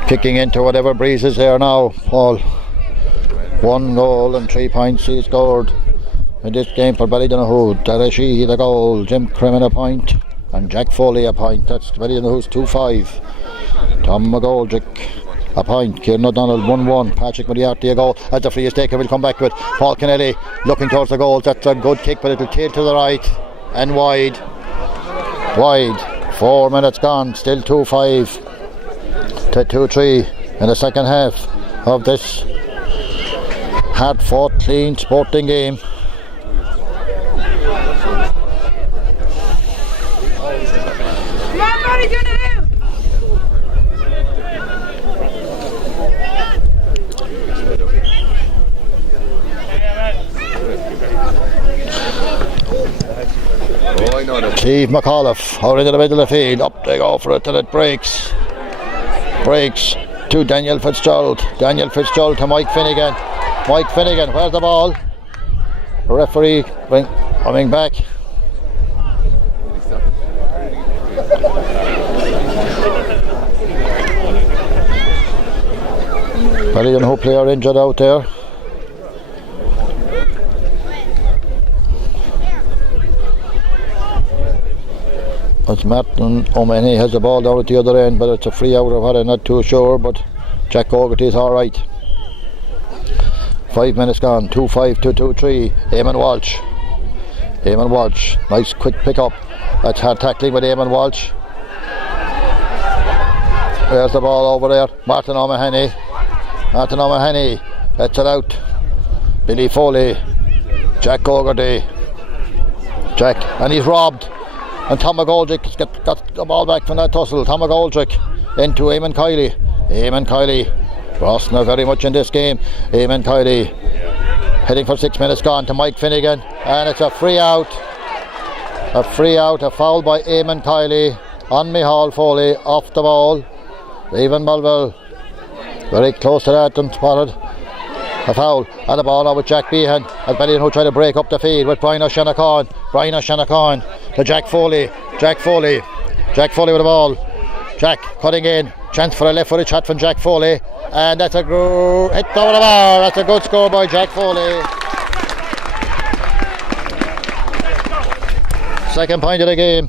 kicking into whatever breeze is there now. Paul, 1 goal and 3 points he scored in this game for Ballydonoghue. Dara Sheehy the goal, Jim Cremin a point, and Jack Foley a point. That's Ballydonohue's 2-5. Tom McGoldrick a point. Kieran O'Donnell 1-1. Patrick Moriarty a goal. As the free is taken, we'll come back to it. Paul Kennelly looking towards the goals. That's a good kick, but it'll tail to the right and wide. 4 minutes gone. Still 2-5 to 2-3 in the second half of this hard-fought, clean sporting game. Steve McAuliffe out into the middle of the field. Up they go for it till it breaks to Daniel Fitzgerald to Mike Finnegan. Where's the ball? The referee coming back. Ballydonoghue player injured out there. As Martin O'Mahony has the ball down at the other end, but it's a free out or what, I'm not too sure, but Jack Ogerty's alright. 5 minutes gone, 2-5 to 2-3. Eamon Eamon Walsh, nice quick pick up. That's hard tackling with Eamon Walsh. There's the ball over there. Martin O'Mahony. Lets it out. Billy Foley. Jack Gogarty. And he's robbed. And Tom McGoldrick got the ball back from that tussle. Tom McGoldrick into Eamon Kiley. Brosna very much in this game. Eamon Kiley heading for 6 minutes gone to Mike Finnegan. And it's a free out. A foul by Eamon Kiley on Micheál Foley off the ball. Stephen Mulville very close to that and spotted a foul. And the ball now with Jack Behan as Ballydonoghue try to break up the field with Brian O'Shanachon to Jack Foley with the ball. Jack cutting in, chance for a left footed shot from Jack Foley, and that's a hit over the bar. That's a good score by Jack Foley. Second point of the game.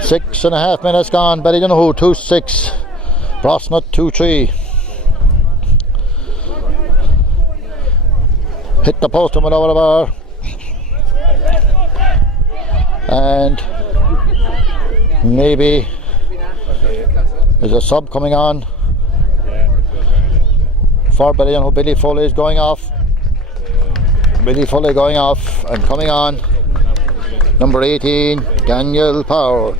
6.5 minutes gone. Ballydonoghue 2-6. Brosna 2-3. Hit the post and went over the bar. And maybe there's a sub coming on for Ballydonoghue. Billy Foley is going off. And coming on. Number 18, Danny Power.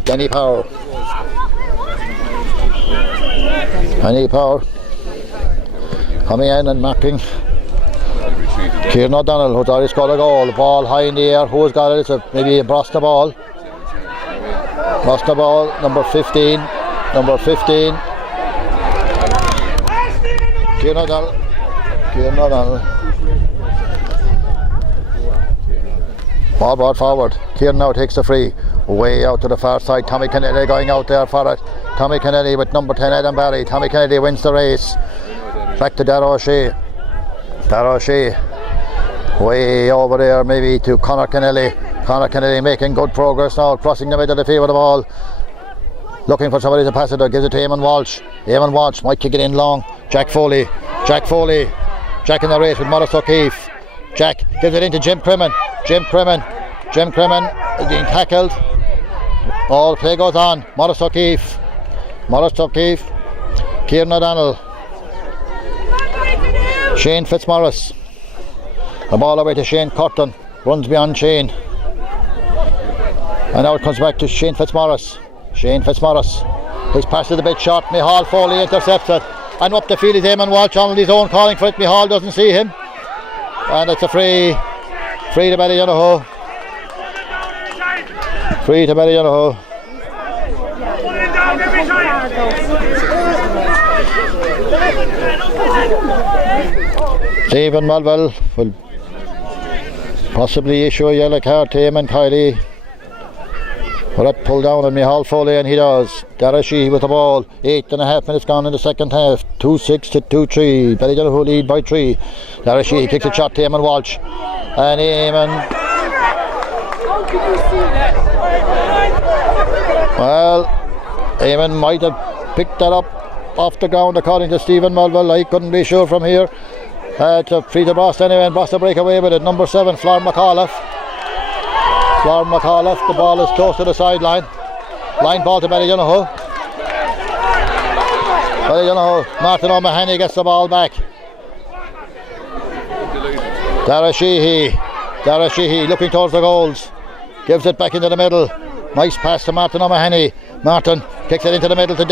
Coming in and marking. Kieran O'Donnell, who's already scored a goal. The ball high in the air. Who's got it? It's maybe a Brosna ball. Number 15. Kieran O'Donnell. Ball brought forward. Kieran now takes the free. Way out to the far side. Tommy Kennedy going out there for it. Tommy Kennedy with number 10 Adam Barry. Tommy Kennedy wins the race. Back to Darragh O'Shea. Way over there maybe to Conor Kennedy. Making good progress now, crossing the middle of the field with the ball. Looking for somebody to pass it, gives it to Eamon Walsh might kick it in long. Jack Foley. Jack in the race with Morris O'Keefe. Jack gives it into Jim Crimmin is being tackled. All play goes on. Morris O'Keefe. Kieran O'Donnell. Shane Fitzmaurice. The ball away to Shane Curtin. Runs beyond Shane. And now it comes back to Shane Fitzmaurice. His pass is a bit short. Micheál Foley intercepts it. And up the field is Eamon Walsh on his own, calling for it. Micheál doesn't see him. And it's a free to Ballydonoghue. Stephen Mulville will possibly issue a yellow card to Eamon Kiley. Well, that pulled down on Micheál Foley, and he does. Darragh Sheehy with the ball. 8.5 minutes gone in the second half. 2-6 to 2-3. Ballydonoghue lead by 3. Darragh Sheehy kicks a shot to Eamon Walsh. And Eamon. Well, Eamon might have picked that up off the ground according to Stephen Mulville. I couldn't be sure from here. It's a free to Brosna anyway, and Brosna break away with it. Number 7, Flor McAuliffe. The ball is close to the sideline. Line ball to Ballydonoghue. Martin O'Mahony gets the ball back. Darragh Sheehy looking towards the goals. Gives it back into the middle. Nice pass to Martin O'Mahony. Martin kicks it into the middle to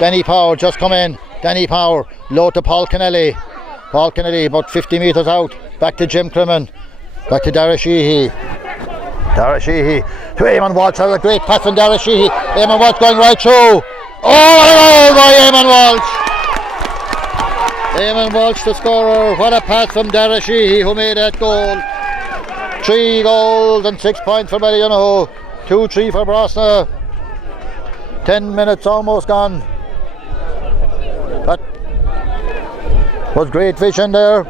Danny Power. Just come in. Danny Power. Low to Paul Kennelly. About 50 metres out. Back to Jim Crimmin. Back to Darragh Sheehy. To Eamon Walsh. Has a great pass from Darragh Sheehy. Eamon Walsh going right through. Oh, by Eamon Walsh. The scorer. What a pass from Darragh Sheehy, who made that goal. 3 goals and 6 points for Ballydonoghue. 2-3 for Brosna. 10 minutes almost gone. That was great vision there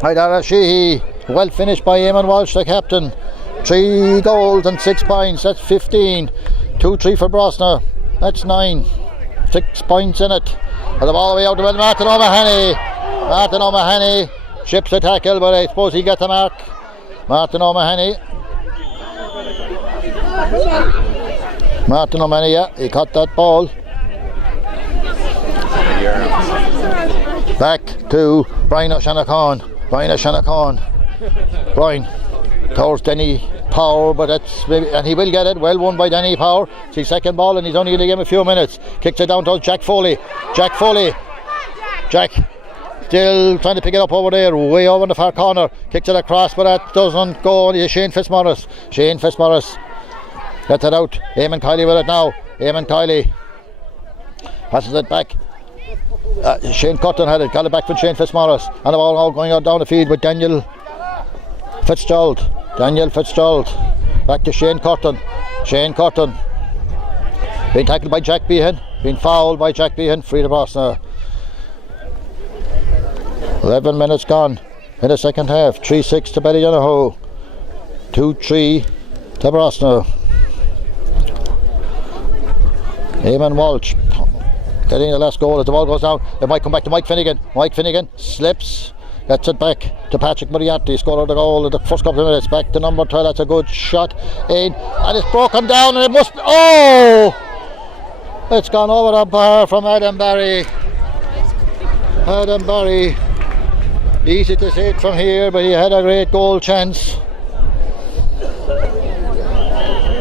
by Darragh Sheehy. Well finished by Eamon Walsh, the captain. 3 goals and 6 points. That's 15. 2-3 for Brosna. That's 9. 6 points in it. And the ball away out to Martin O'Mahony. Chips a tackle, but I suppose he got the mark. Martin O'Mahony Martin O'Mahony, yeah, he caught that ball. Back to Brian O'Shanachon. Brian towards Denny Power, but that's maybe, and he will get it. Well won by Denny Power. It's his second ball, and he's only going to give him a few minutes. Kicks it down to Jack Foley. Jack still trying to pick it up over there, way over in the far corner. Kicks it across, but that doesn't go. It's Shane Fitzmaurice gets it out. Eamon Kiley with it now. Eamon Kiley passes it back. Shane Cotton had it, got it back from Shane Fitzmaurice, and the ball now going out down the field with Daniel Fitzgerald. Back to Shane Cotton. Being tackled by Jack Behan, being fouled by Jack Behan. Free to Brosna. 11 minutes gone in the second half. 3-6 to Ballydonoghue. 2-3 to Brosna. Eamon Walsh getting the last goal as the ball goes down. It might come back to Mike Finnegan. Slips, gets it back to Patrick Moriarty. Scored the goal in the first couple of minutes. Back to number 12. That's a good shot in, and it's broken down, and it must. It's gone over the bar from Adam Barry. Easy to see it from here, but he had a great goal chance.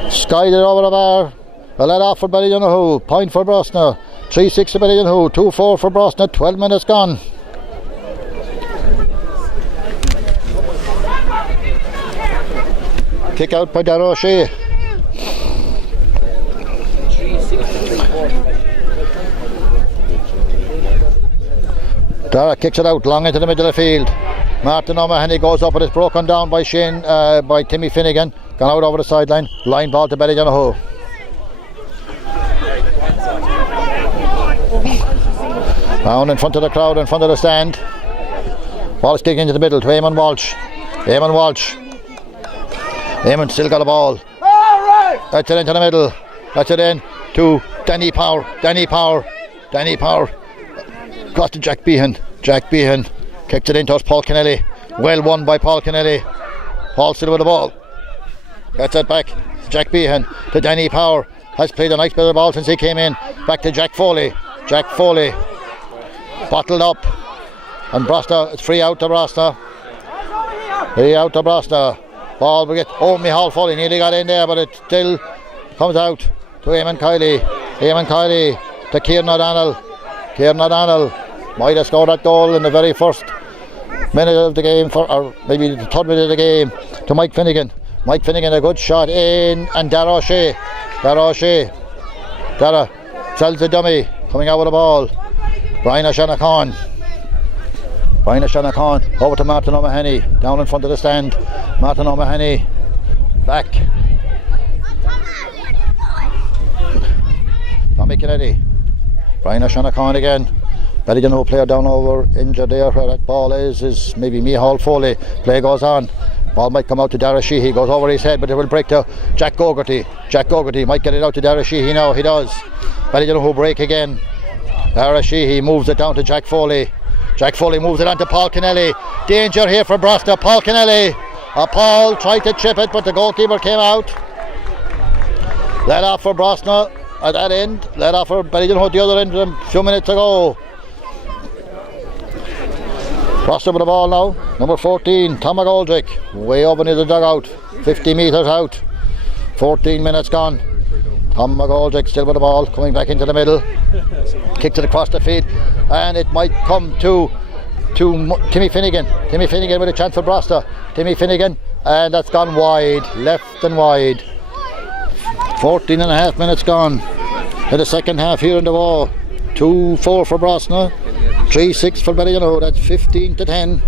Skied it over the bar. A let off for Ballydonoghue. Point for Brosna. 3-6 to Ballydonoghue. 2-4 for Brosna. 12 minutes gone. Kick out by Darragh O'Shea. Darragh kicks it out long into the middle of the field. Martin O'Mahony goes up, and it's broken down by by Timmy Finnegan. Gone out over the sideline. Line ball to Ballydonoghue. Down in front of the crowd, in front of the stand. Ball is kicking into the middle to Eamon Walsh. Eamon still got the ball. That's it into the middle. That's it in to Danny Power. Got to Jack Behan. Kicked it in towards Paul Kennelly. Well won by Paul Kennelly. Paul still with the ball. Gets it back. Jack Behan to Danny Power. Has played a nice bit of the ball since he came in. Back to Jack Foley. Bottled up. And Brosna, it's free out to Brosna. Ball we get. Micheál Foley nearly got in there, but it still comes out to Eamon Kiley to Kieran O'Donnell. Might have scored that goal in the very first minute of the game, or maybe the third minute of the game, to Mike Finnegan, a good shot in, and Darragh O'Shea sells the dummy, coming out with the ball. Brian O'Shanachon over to Martin O'Mahony, down in front of the stand. Martin O'Mahony back. Tommy Kennedy. Brian O'Shanachon again. Ballydonoghue player down over, injured there. Where that ball is maybe Micheál Foley. Play goes on. Ball might come out to Darragh Sheehy. Goes over his head, but it will break to Jack Gogarty. Might get it out to Darragh Sheehy now. He does. Ballydonoghue break again. Darragh Sheehy moves it down to Jack Foley. Moves it on to Paul Kennelly. Danger here for Brosna. Paul Kennelly. Paul tried to chip it, but the goalkeeper came out. Let off for Brosna at that end. Let off for Ballydonoghue at the other end a few minutes ago. Brosna with the ball now. Number 14, Tom McGoldrick. Way up into the dugout. 50 metres out. 14 minutes gone. Tom McGoldrick still with the ball, coming back into the middle. Kicked it across the field, and it might come to Timmy Finnegan with a chance for Brosna. And that's gone wide, left and wide. 14 and a half minutes gone in the second half here in the wall. 2-4 for Brosna, 3-6 for Ballydonoghue. That's 15-10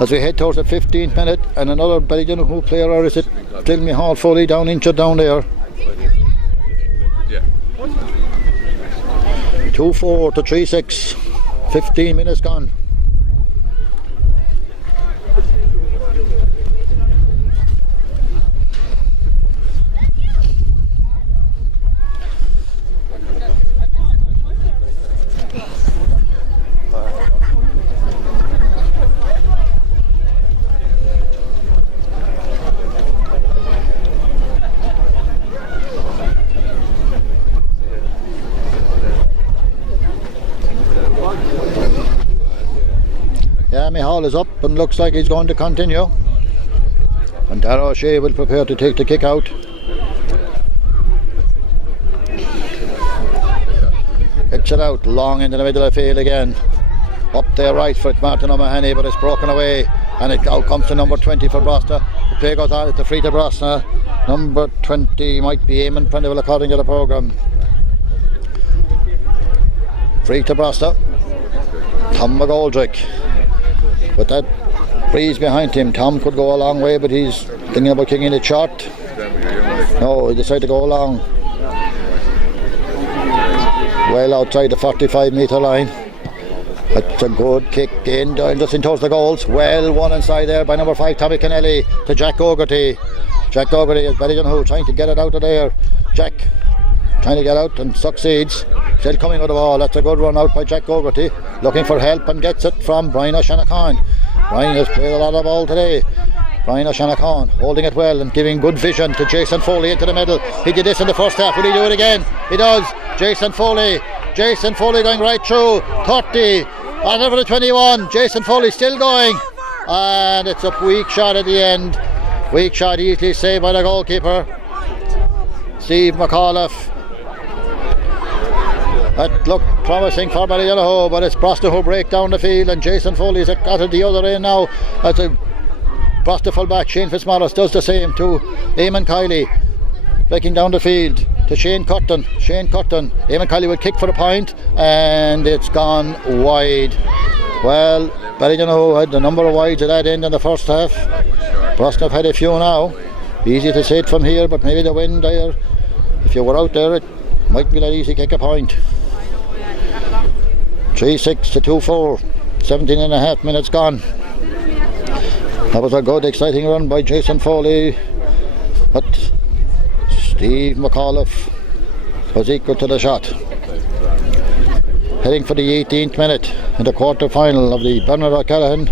as we head towards the 15th minute, and another Ballydonoghue player, or is it still Micheál Foley injured down there? 2-4 to 3-6. 15 minutes gone. call is up and looks like he's going to continue. And Darragh O'Shea will prepare to take the kick out. Kicks it out long into the middle of the field again. Up there right foot, Martin O'Mahony, but it's broken away. And it out comes to number 20 for Brosna. The play goes out at the free to Brosna. Number 20 might be Eamon Prendeville according to the programme. Free to Brosna. Tom McGoldrick. With that breeze behind him, Tom could go a long way, but he's thinking about kicking it short. No, he decided to go long. Well outside the 45-metre line. That's a good kick in, just in towards the goals. Well won inside there by number 5, Tommy Kennelly, to Jack O'Garty. Jack O'Garty is Ballydonoghue trying to get it out of there. Jack trying to get out and succeeds. Still coming with the ball. That's a good run out by Jack O'Garty. Looking for help and gets it from Brian O'Shanachon. Brian has played a lot of ball today. Brian O'Shanachon holding it well and giving good vision to Jason Foley into the middle. He did this in the first half. Will he do it again? He does. Jason Foley going right through 30 on over the 21. Jason Foley still going, and it's a weak shot at the end. Weak shot easily saved by the goalkeeper Steve McAuliffe. That looked promising for Ballydonoghue, but it's Brosna who break down the field, and Jason Foley's got it the other end now. That's a Brosna fullback Shane Fitzmaurice does the same to Eamon Kiley, breaking down the field to Shane Cotton. Eamon Kiley will kick for the point, and it's gone wide. Well, Ballydonoghue had a number of wides at that end in the first half. Brosna have had a few now. Easy to say it from here, but maybe the wind there, if you were out there, it might be that easy kick a point. 3-6 to 2-4. 17 and a half minutes gone. That was a good, exciting run by Jason Foley, but Steve McAuliffe was equal to the shot. Heading for the 18th minute in the quarter final of the Bernard O'Callaghan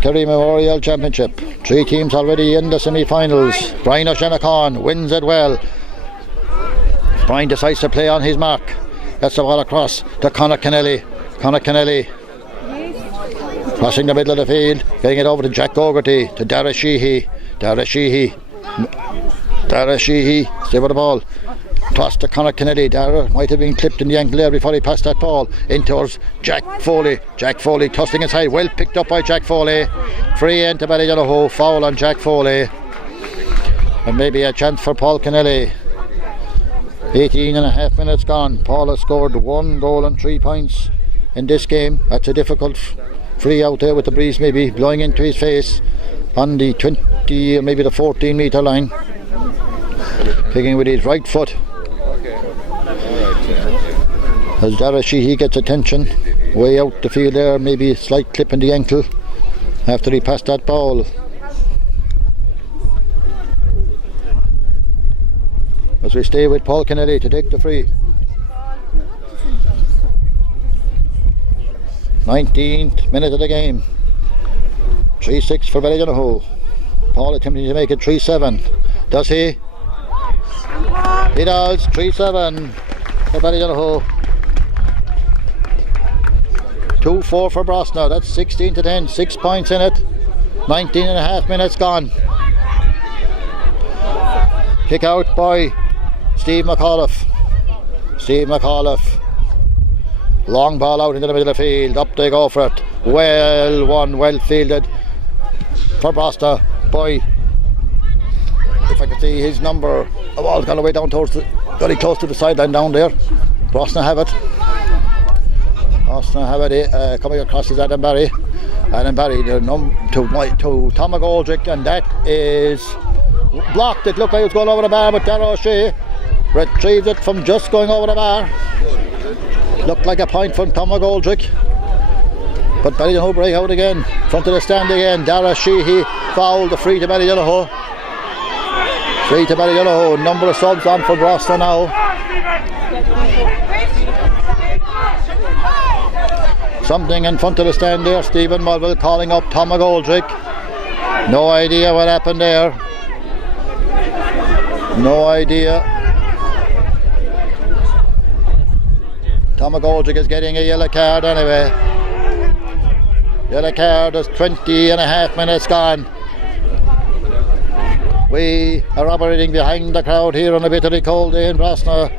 Kerry Memorial Championship. 3 teams already in the semi-finals. Brian O'Shanachon wins it well. Brian decides to play on his mark. Gets the ball across to Conor Kennelly. Crossing the middle of the field, getting it over to Jack O'Garty, to Darragh Sheehy, stay with the ball. Toss to Conor Kennelly. Darragh might have been clipped in the ankle there before he passed that ball in towards Jack Foley. Tossing inside, well picked up by Jack Foley. Free end to Ballydonoghue, foul on Jack Foley. And maybe a chance for Paul Kennelly. 18 and a half minutes gone. Paul has scored 1 goal and 3 points in this game. That's a difficult free out there with the breeze maybe blowing into his face on the 20 or maybe the 14 metre line. Kicking with his right foot. As Darragh Sheehy gets attention way out the field there, maybe a slight clip in the ankle after he passed that ball. As we stay with Paul Kennelly to take the free. 19th minute of the game. 3-6 for Ballydonoghue. Paul attempting to make it 3-7. Does he? He does. 3-7 for Ballydonoghue. 2-4 for Brosna. That's 16 to 10. 6 points in it. 19 and a half minutes gone. Kick out by Steve McAuliffe. Long ball out into the middle of the field. Up they go for it. Well won, well fielded for Brosna by, if I can see his number, the ball's gone away down towards very close to the sideline down there. Brosna have it. Coming across is Adam Barry. To Tom McGoldrick, and that is blocked. It looked like it was going over the bar, but Darragh O'Shea retrieved it from just going over the bar. Looked like a point from Tom McGoldrick, but Ballydonoghue break out again. Front of the stand again. Darragh Sheehy fouled. The free to Ballydonoghue. Number of subs on for Brosna now. Something in front of the stand there. Stephen Mulville calling up Tom McGoldrick. No idea what happened there. No idea. Tom McGoldrick is getting a yellow card anyway. Yellow card. There's 20 and a half minutes gone. We are operating behind the crowd here on a bitterly cold day in Brosna.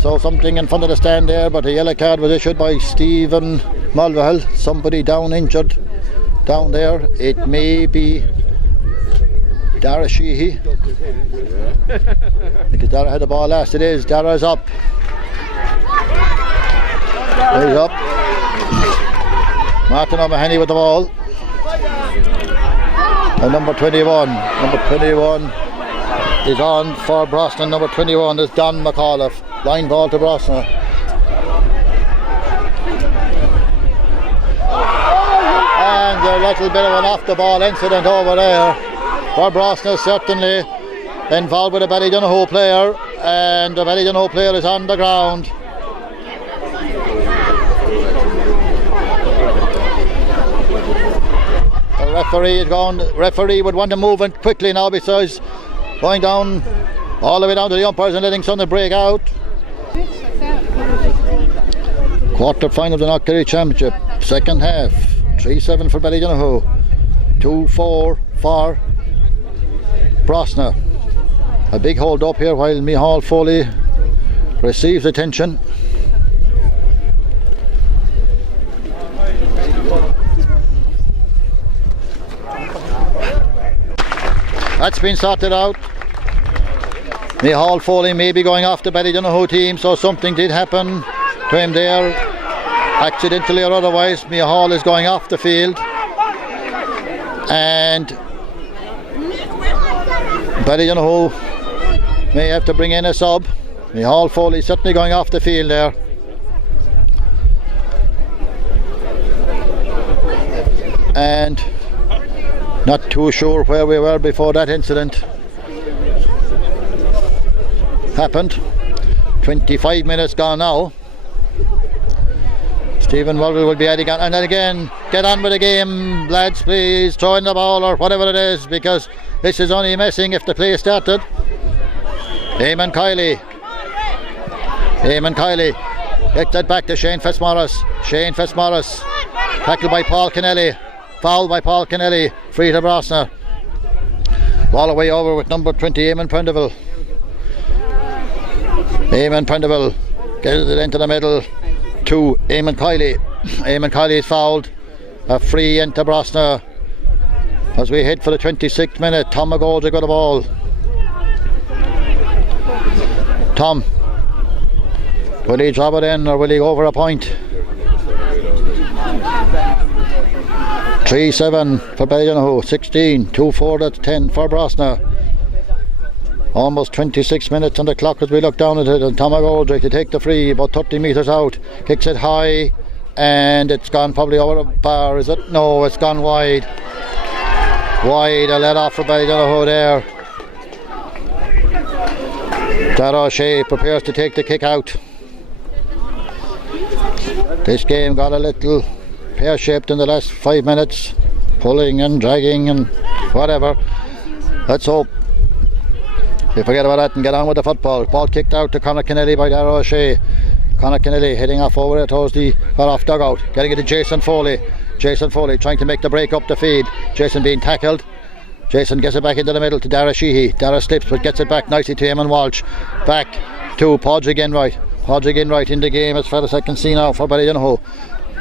So something in front of the stand there, but a yellow card was issued by Stephen Mulvihill. Somebody down injured down there. It may be Dara Sheehy. Because Dara had the ball last. It is. Dara's up. He's up. Martin O'Mahony with the ball. And number 21 is on for Brosna. Number 21 is Don McAuliffe. Line ball to Brosna. And a little bit of an off the ball incident over there for Brosna, certainly involved with a Ballydonoghue player, and the Ballydonoghue player is on the ground. Referee would want to move it quickly now, besides going down all the way down to the umpires and letting something break out. Quarter final of the Kerry Championship, second half, 3-7 for Ballydonoghue, 2-4 for Brosna. A big hold up here while Micheál Foley receives attention. That's been sorted out. Micheál Foley may be going off the Ballydonoghue team, so something did happen to him there, accidentally or otherwise. Micheál is going off the field, and Ballydonoghue may have to bring in a sub. Micheál Foley certainly going off the field there. And not too sure where we were before that incident happened. 25 minutes gone now. Stephen Mulvihill will be adding on, and then again, get on with the game, lads, please. Throw in the ball or whatever it is, because this is only messing if the play started. Eamon Kiley gets that back to Shane Fitzmaurice. Tackled by Paul Kennelly. Foul by Paul Kennelly, free to Brosna. Ball away over with number 20, Eamon Prendeville. Gets it into the middle to Eamon Kiley. Eamon Kiley is fouled. A free into Brosna as we head for the 26th minute. Tom McGoldrick got the ball. Tom, will he drop it in or will he go over a point? 3-7 for Ballydonoghue, 16, 2-4, that's 10 for Brosna. Almost 26 minutes on the clock as we look down at it, and Tom McGoldrick to take the free, about 30 metres out, kicks it high, and it's gone probably over a bar, is it? No, it's gone wide. A let off for Ballydonoghue there. Dara O'Shea prepares to take the kick out. This game got a little pear-shaped in the last 5 minutes, pulling and dragging and whatever. Let's hope we forget about that and get on with the football. Ball kicked out to Conor Kennelly by Dara O'Shea. Conor Kennelly heading off over it towards the off dugout, getting it to Jason Foley trying to make the break up the field. Jason being tackled. Jason gets it back into the middle to Dara Sheehy. Dara slips but gets it back nicely to Eamon Walsh. Back to Padraig Enright in the game as far as I can see now for Ballydonoghue.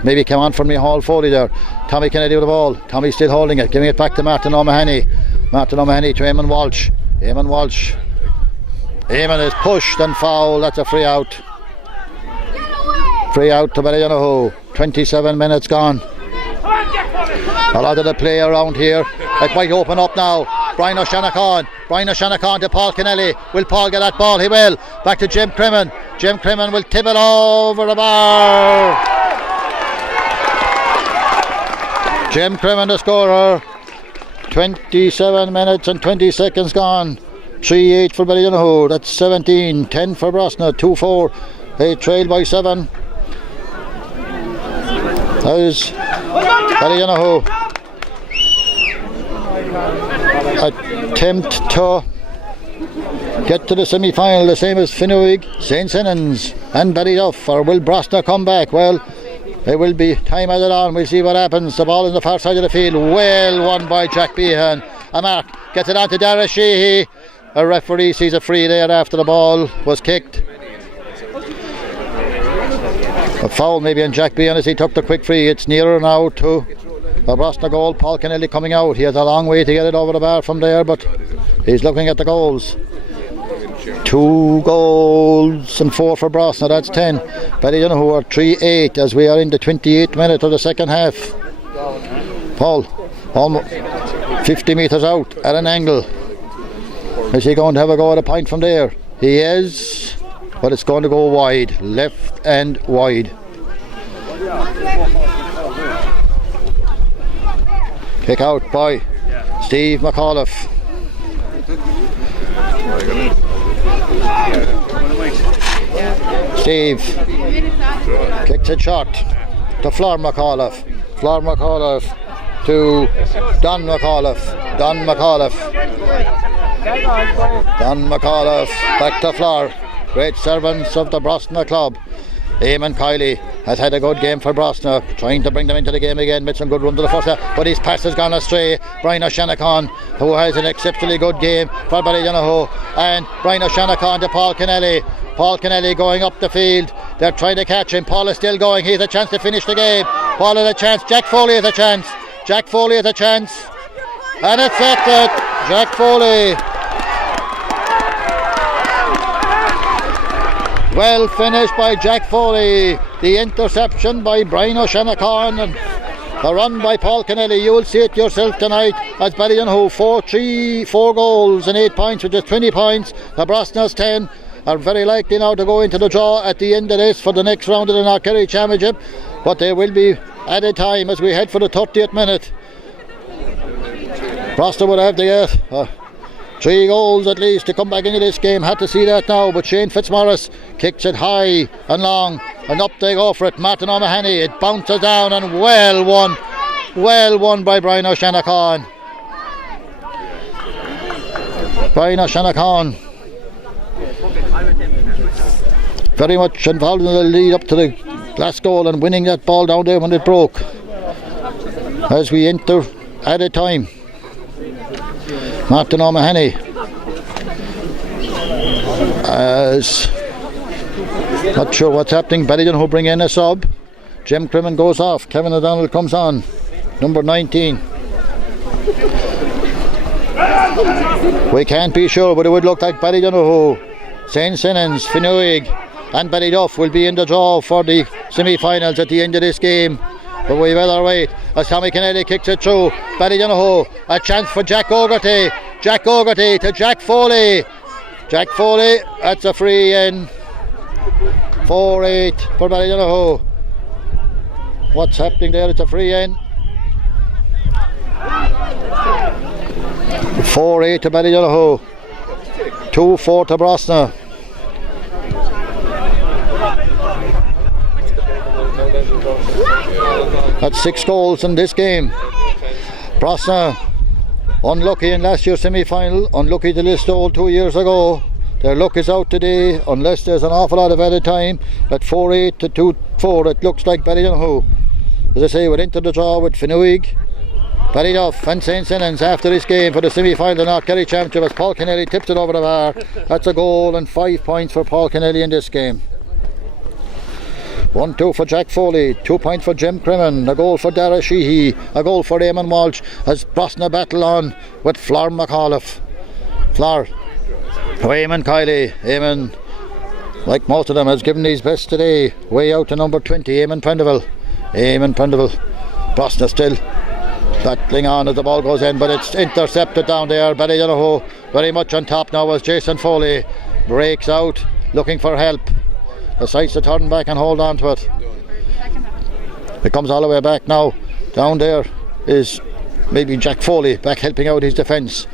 Maybe come on for Micheál Foley there. Tommy Kennedy with the ball. Tommy's still holding it, giving it back to Martin O'Mahony to Eamon Walsh. Eamon is pushed and foul. That's a free out. Free out to Ballydonoghue. 27 minutes gone. A lot of the play around here. It might open up now. Brian O'Shanachon to Paul Kennelly. Will Paul get that ball? He will. Back to Jim Crimmin. Jim Crimmin will tip it over the bar. Jim Crimmin the scorer. 27 minutes and 20 seconds gone. 3-8 for Ballydonoghue. That's 17. 10 for Brosna. 2-4. They trail by 7. That is Ballydonoghue attempt to get to the semi-final, the same as Finuig, St. Senans and Ballyduff. Or will Brosna come back? Well, It will be time added on. We'll see what happens. The ball in the far side of the field. Well won by Jack Behan. A mark gets it on to Dara Sheehy. A referee sees a free there after the ball was kicked. A foul maybe on Jack Behan as he took the quick free. It's nearer now to the Brosna goal. Paul Kennelly coming out. He has a long way to get it over the bar from there, but he's looking at the goals. 2 goals and 4 for Brosna. That's 10. Ballydonoghue are 3-8 as we are in the 28th minute of the second half. Paul, almost 50 metres out at an angle. Is he going to have a go at a point from there? He is, but it's going to go wide, left and wide. Kick out by Steve McAuliffe. Steve kicks it short to Flor McAuliffe. Flor McAuliffe to Don McAuliffe. Don McAuliffe. Don McAuliffe back to Flor. Great servants of the Brosna club. Eamon Kiley has had a good game for Brosna, trying to bring them into the game again. Made some good run to the first half, but his pass has gone astray. Brian O'Shanachon, who has an exceptionally good game for Ballydonoghue, and Brian O'Shanachon to Paul Kennelly. Paul Kennelly going up the field. They're trying to catch him. Paul is still going. He has a chance to finish the game. Paul has a chance. Jack Foley has a chance. Jack Foley has a chance. And it's at it. Jack Foley. Well finished by Jack Foley. The interception by Brian O'Shanachon and the run by Paul Kennelly. You will see it yourself tonight as Ballydonoghue 4 goals and 8 points, which is 20 points. The Brosna's 10 are very likely now to go into the draw at the end of this for the next round of the Kerry Championship, but they will be added time as we head for the 30th minute. Brosna would have the 3 goals at least to come back into this game. Had to see that now, but Shane Fitzmaurice kicks it high and long, and up they go for it. Martin O'Mahony, it bounces down and well won by Brian O'Shanachon. Brian O'Shanachon very much involved in the lead up to the last goal and winning that ball down there when it broke. As we enter added time, Martin O'Mahony not sure what's happening. Ballydonoghue bring in a sub. Jim Crimmon goes off. Kevin O'Donnell comes on, number 19. We can't be sure, but it would look like Ballydonoghue, St. Sinnans, Finuig and Ballyduff will be in the draw for the semi-finals at the end of this game. But we better wait as Tommy Kennedy kicks it through. Ballydonoghue, a chance for Jack O'Garty. Jack O'Garty to Jack Foley. Jack Foley, that's a free in. 4-8 for Ballydonoghue. What's happening there? It's a free in. 4-8 to Ballydonoghue. 2-4 to Brosna. That's 6 goals in this game. Brosna unlucky in last year's semi-final, unlucky to list all 2 years ago. Their luck is out today unless there's an awful lot of added time. At 4-8 to 2-4 it looks like Ballydonoghue, as I say, would enter the draw with Finuig, Ballyduff and St. Sinnans after this game for the semi-final of the Kerry Championship as Paul Kennelly tips it over the bar. That's a goal and 5 points for Paul Kennelly in this game. 1-2 for Jack Foley, 2 points for Jim Crimmon, a goal for Dara Sheehy, a goal for Eamon Walsh as Brosna battle on with Flor McAuliffe. Flor to Eamon Kiley. Eamon, like most of them, has given his best today. Way out to number 20, Eamon Prendeville. Brosna still battling on as the ball goes in, but it's intercepted down there. Ballydonoghue very much on top now as Jason Foley breaks out looking for help. Decides to turn back and hold on to it. It comes all the way back now. Down there is maybe Jack Foley back helping out his defence.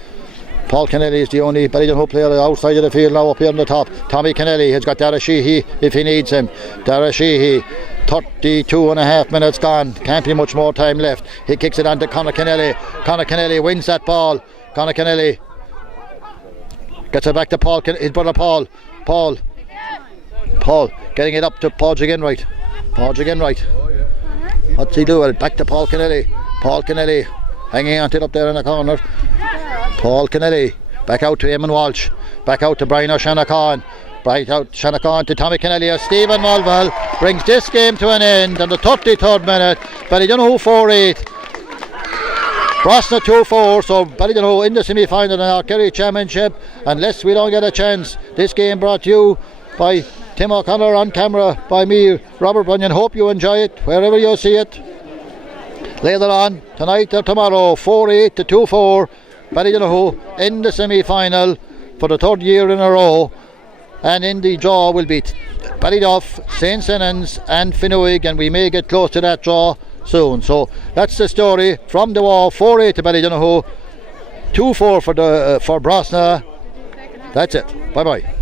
Paul Kennelly is the only Ballydonoghue player outside of the field now up here on the top. Tommy Kennelly has got Dara Sheehy if he needs him. Dara Sheehy, 32 and a half minutes gone. Can't be much more time left. He kicks it on to Conor Kennelly. Conor Kennelly wins that ball. Conor Kennelly gets it back to Paul, his brother Paul getting it up to Paul Jigenwright. What's he doing? Back to Paul Kennelly. Paul Kennelly hanging on to it up there in the corner. Paul Kennelly back out to Eamon Walsh. Back out to Brian O'Shanachon. Right out Shanachon to Tommy Kennelly as Stephen Mulville brings this game to an end on the 33rd minute. Ballydonoghue 4-8. Brosna 2-4, so Ballydonoghue in the semi-final in our Kerry Championship. Unless we don't get a chance, this game brought to you by Tim O'Connor, on camera by me, Robert Bunyan. Hope you enjoy it wherever you see it. Later on, tonight or tomorrow, 4-8 to 2-4, Ballydonoghue in the semi-final for the third year in a row. And in the draw will be Ballyduff, St. Senans and Finuig, and we may get close to that draw soon. So that's the story from the wall. 4-8 to Ballydonoghue, 2-4 for Brosna. That's it. Bye bye.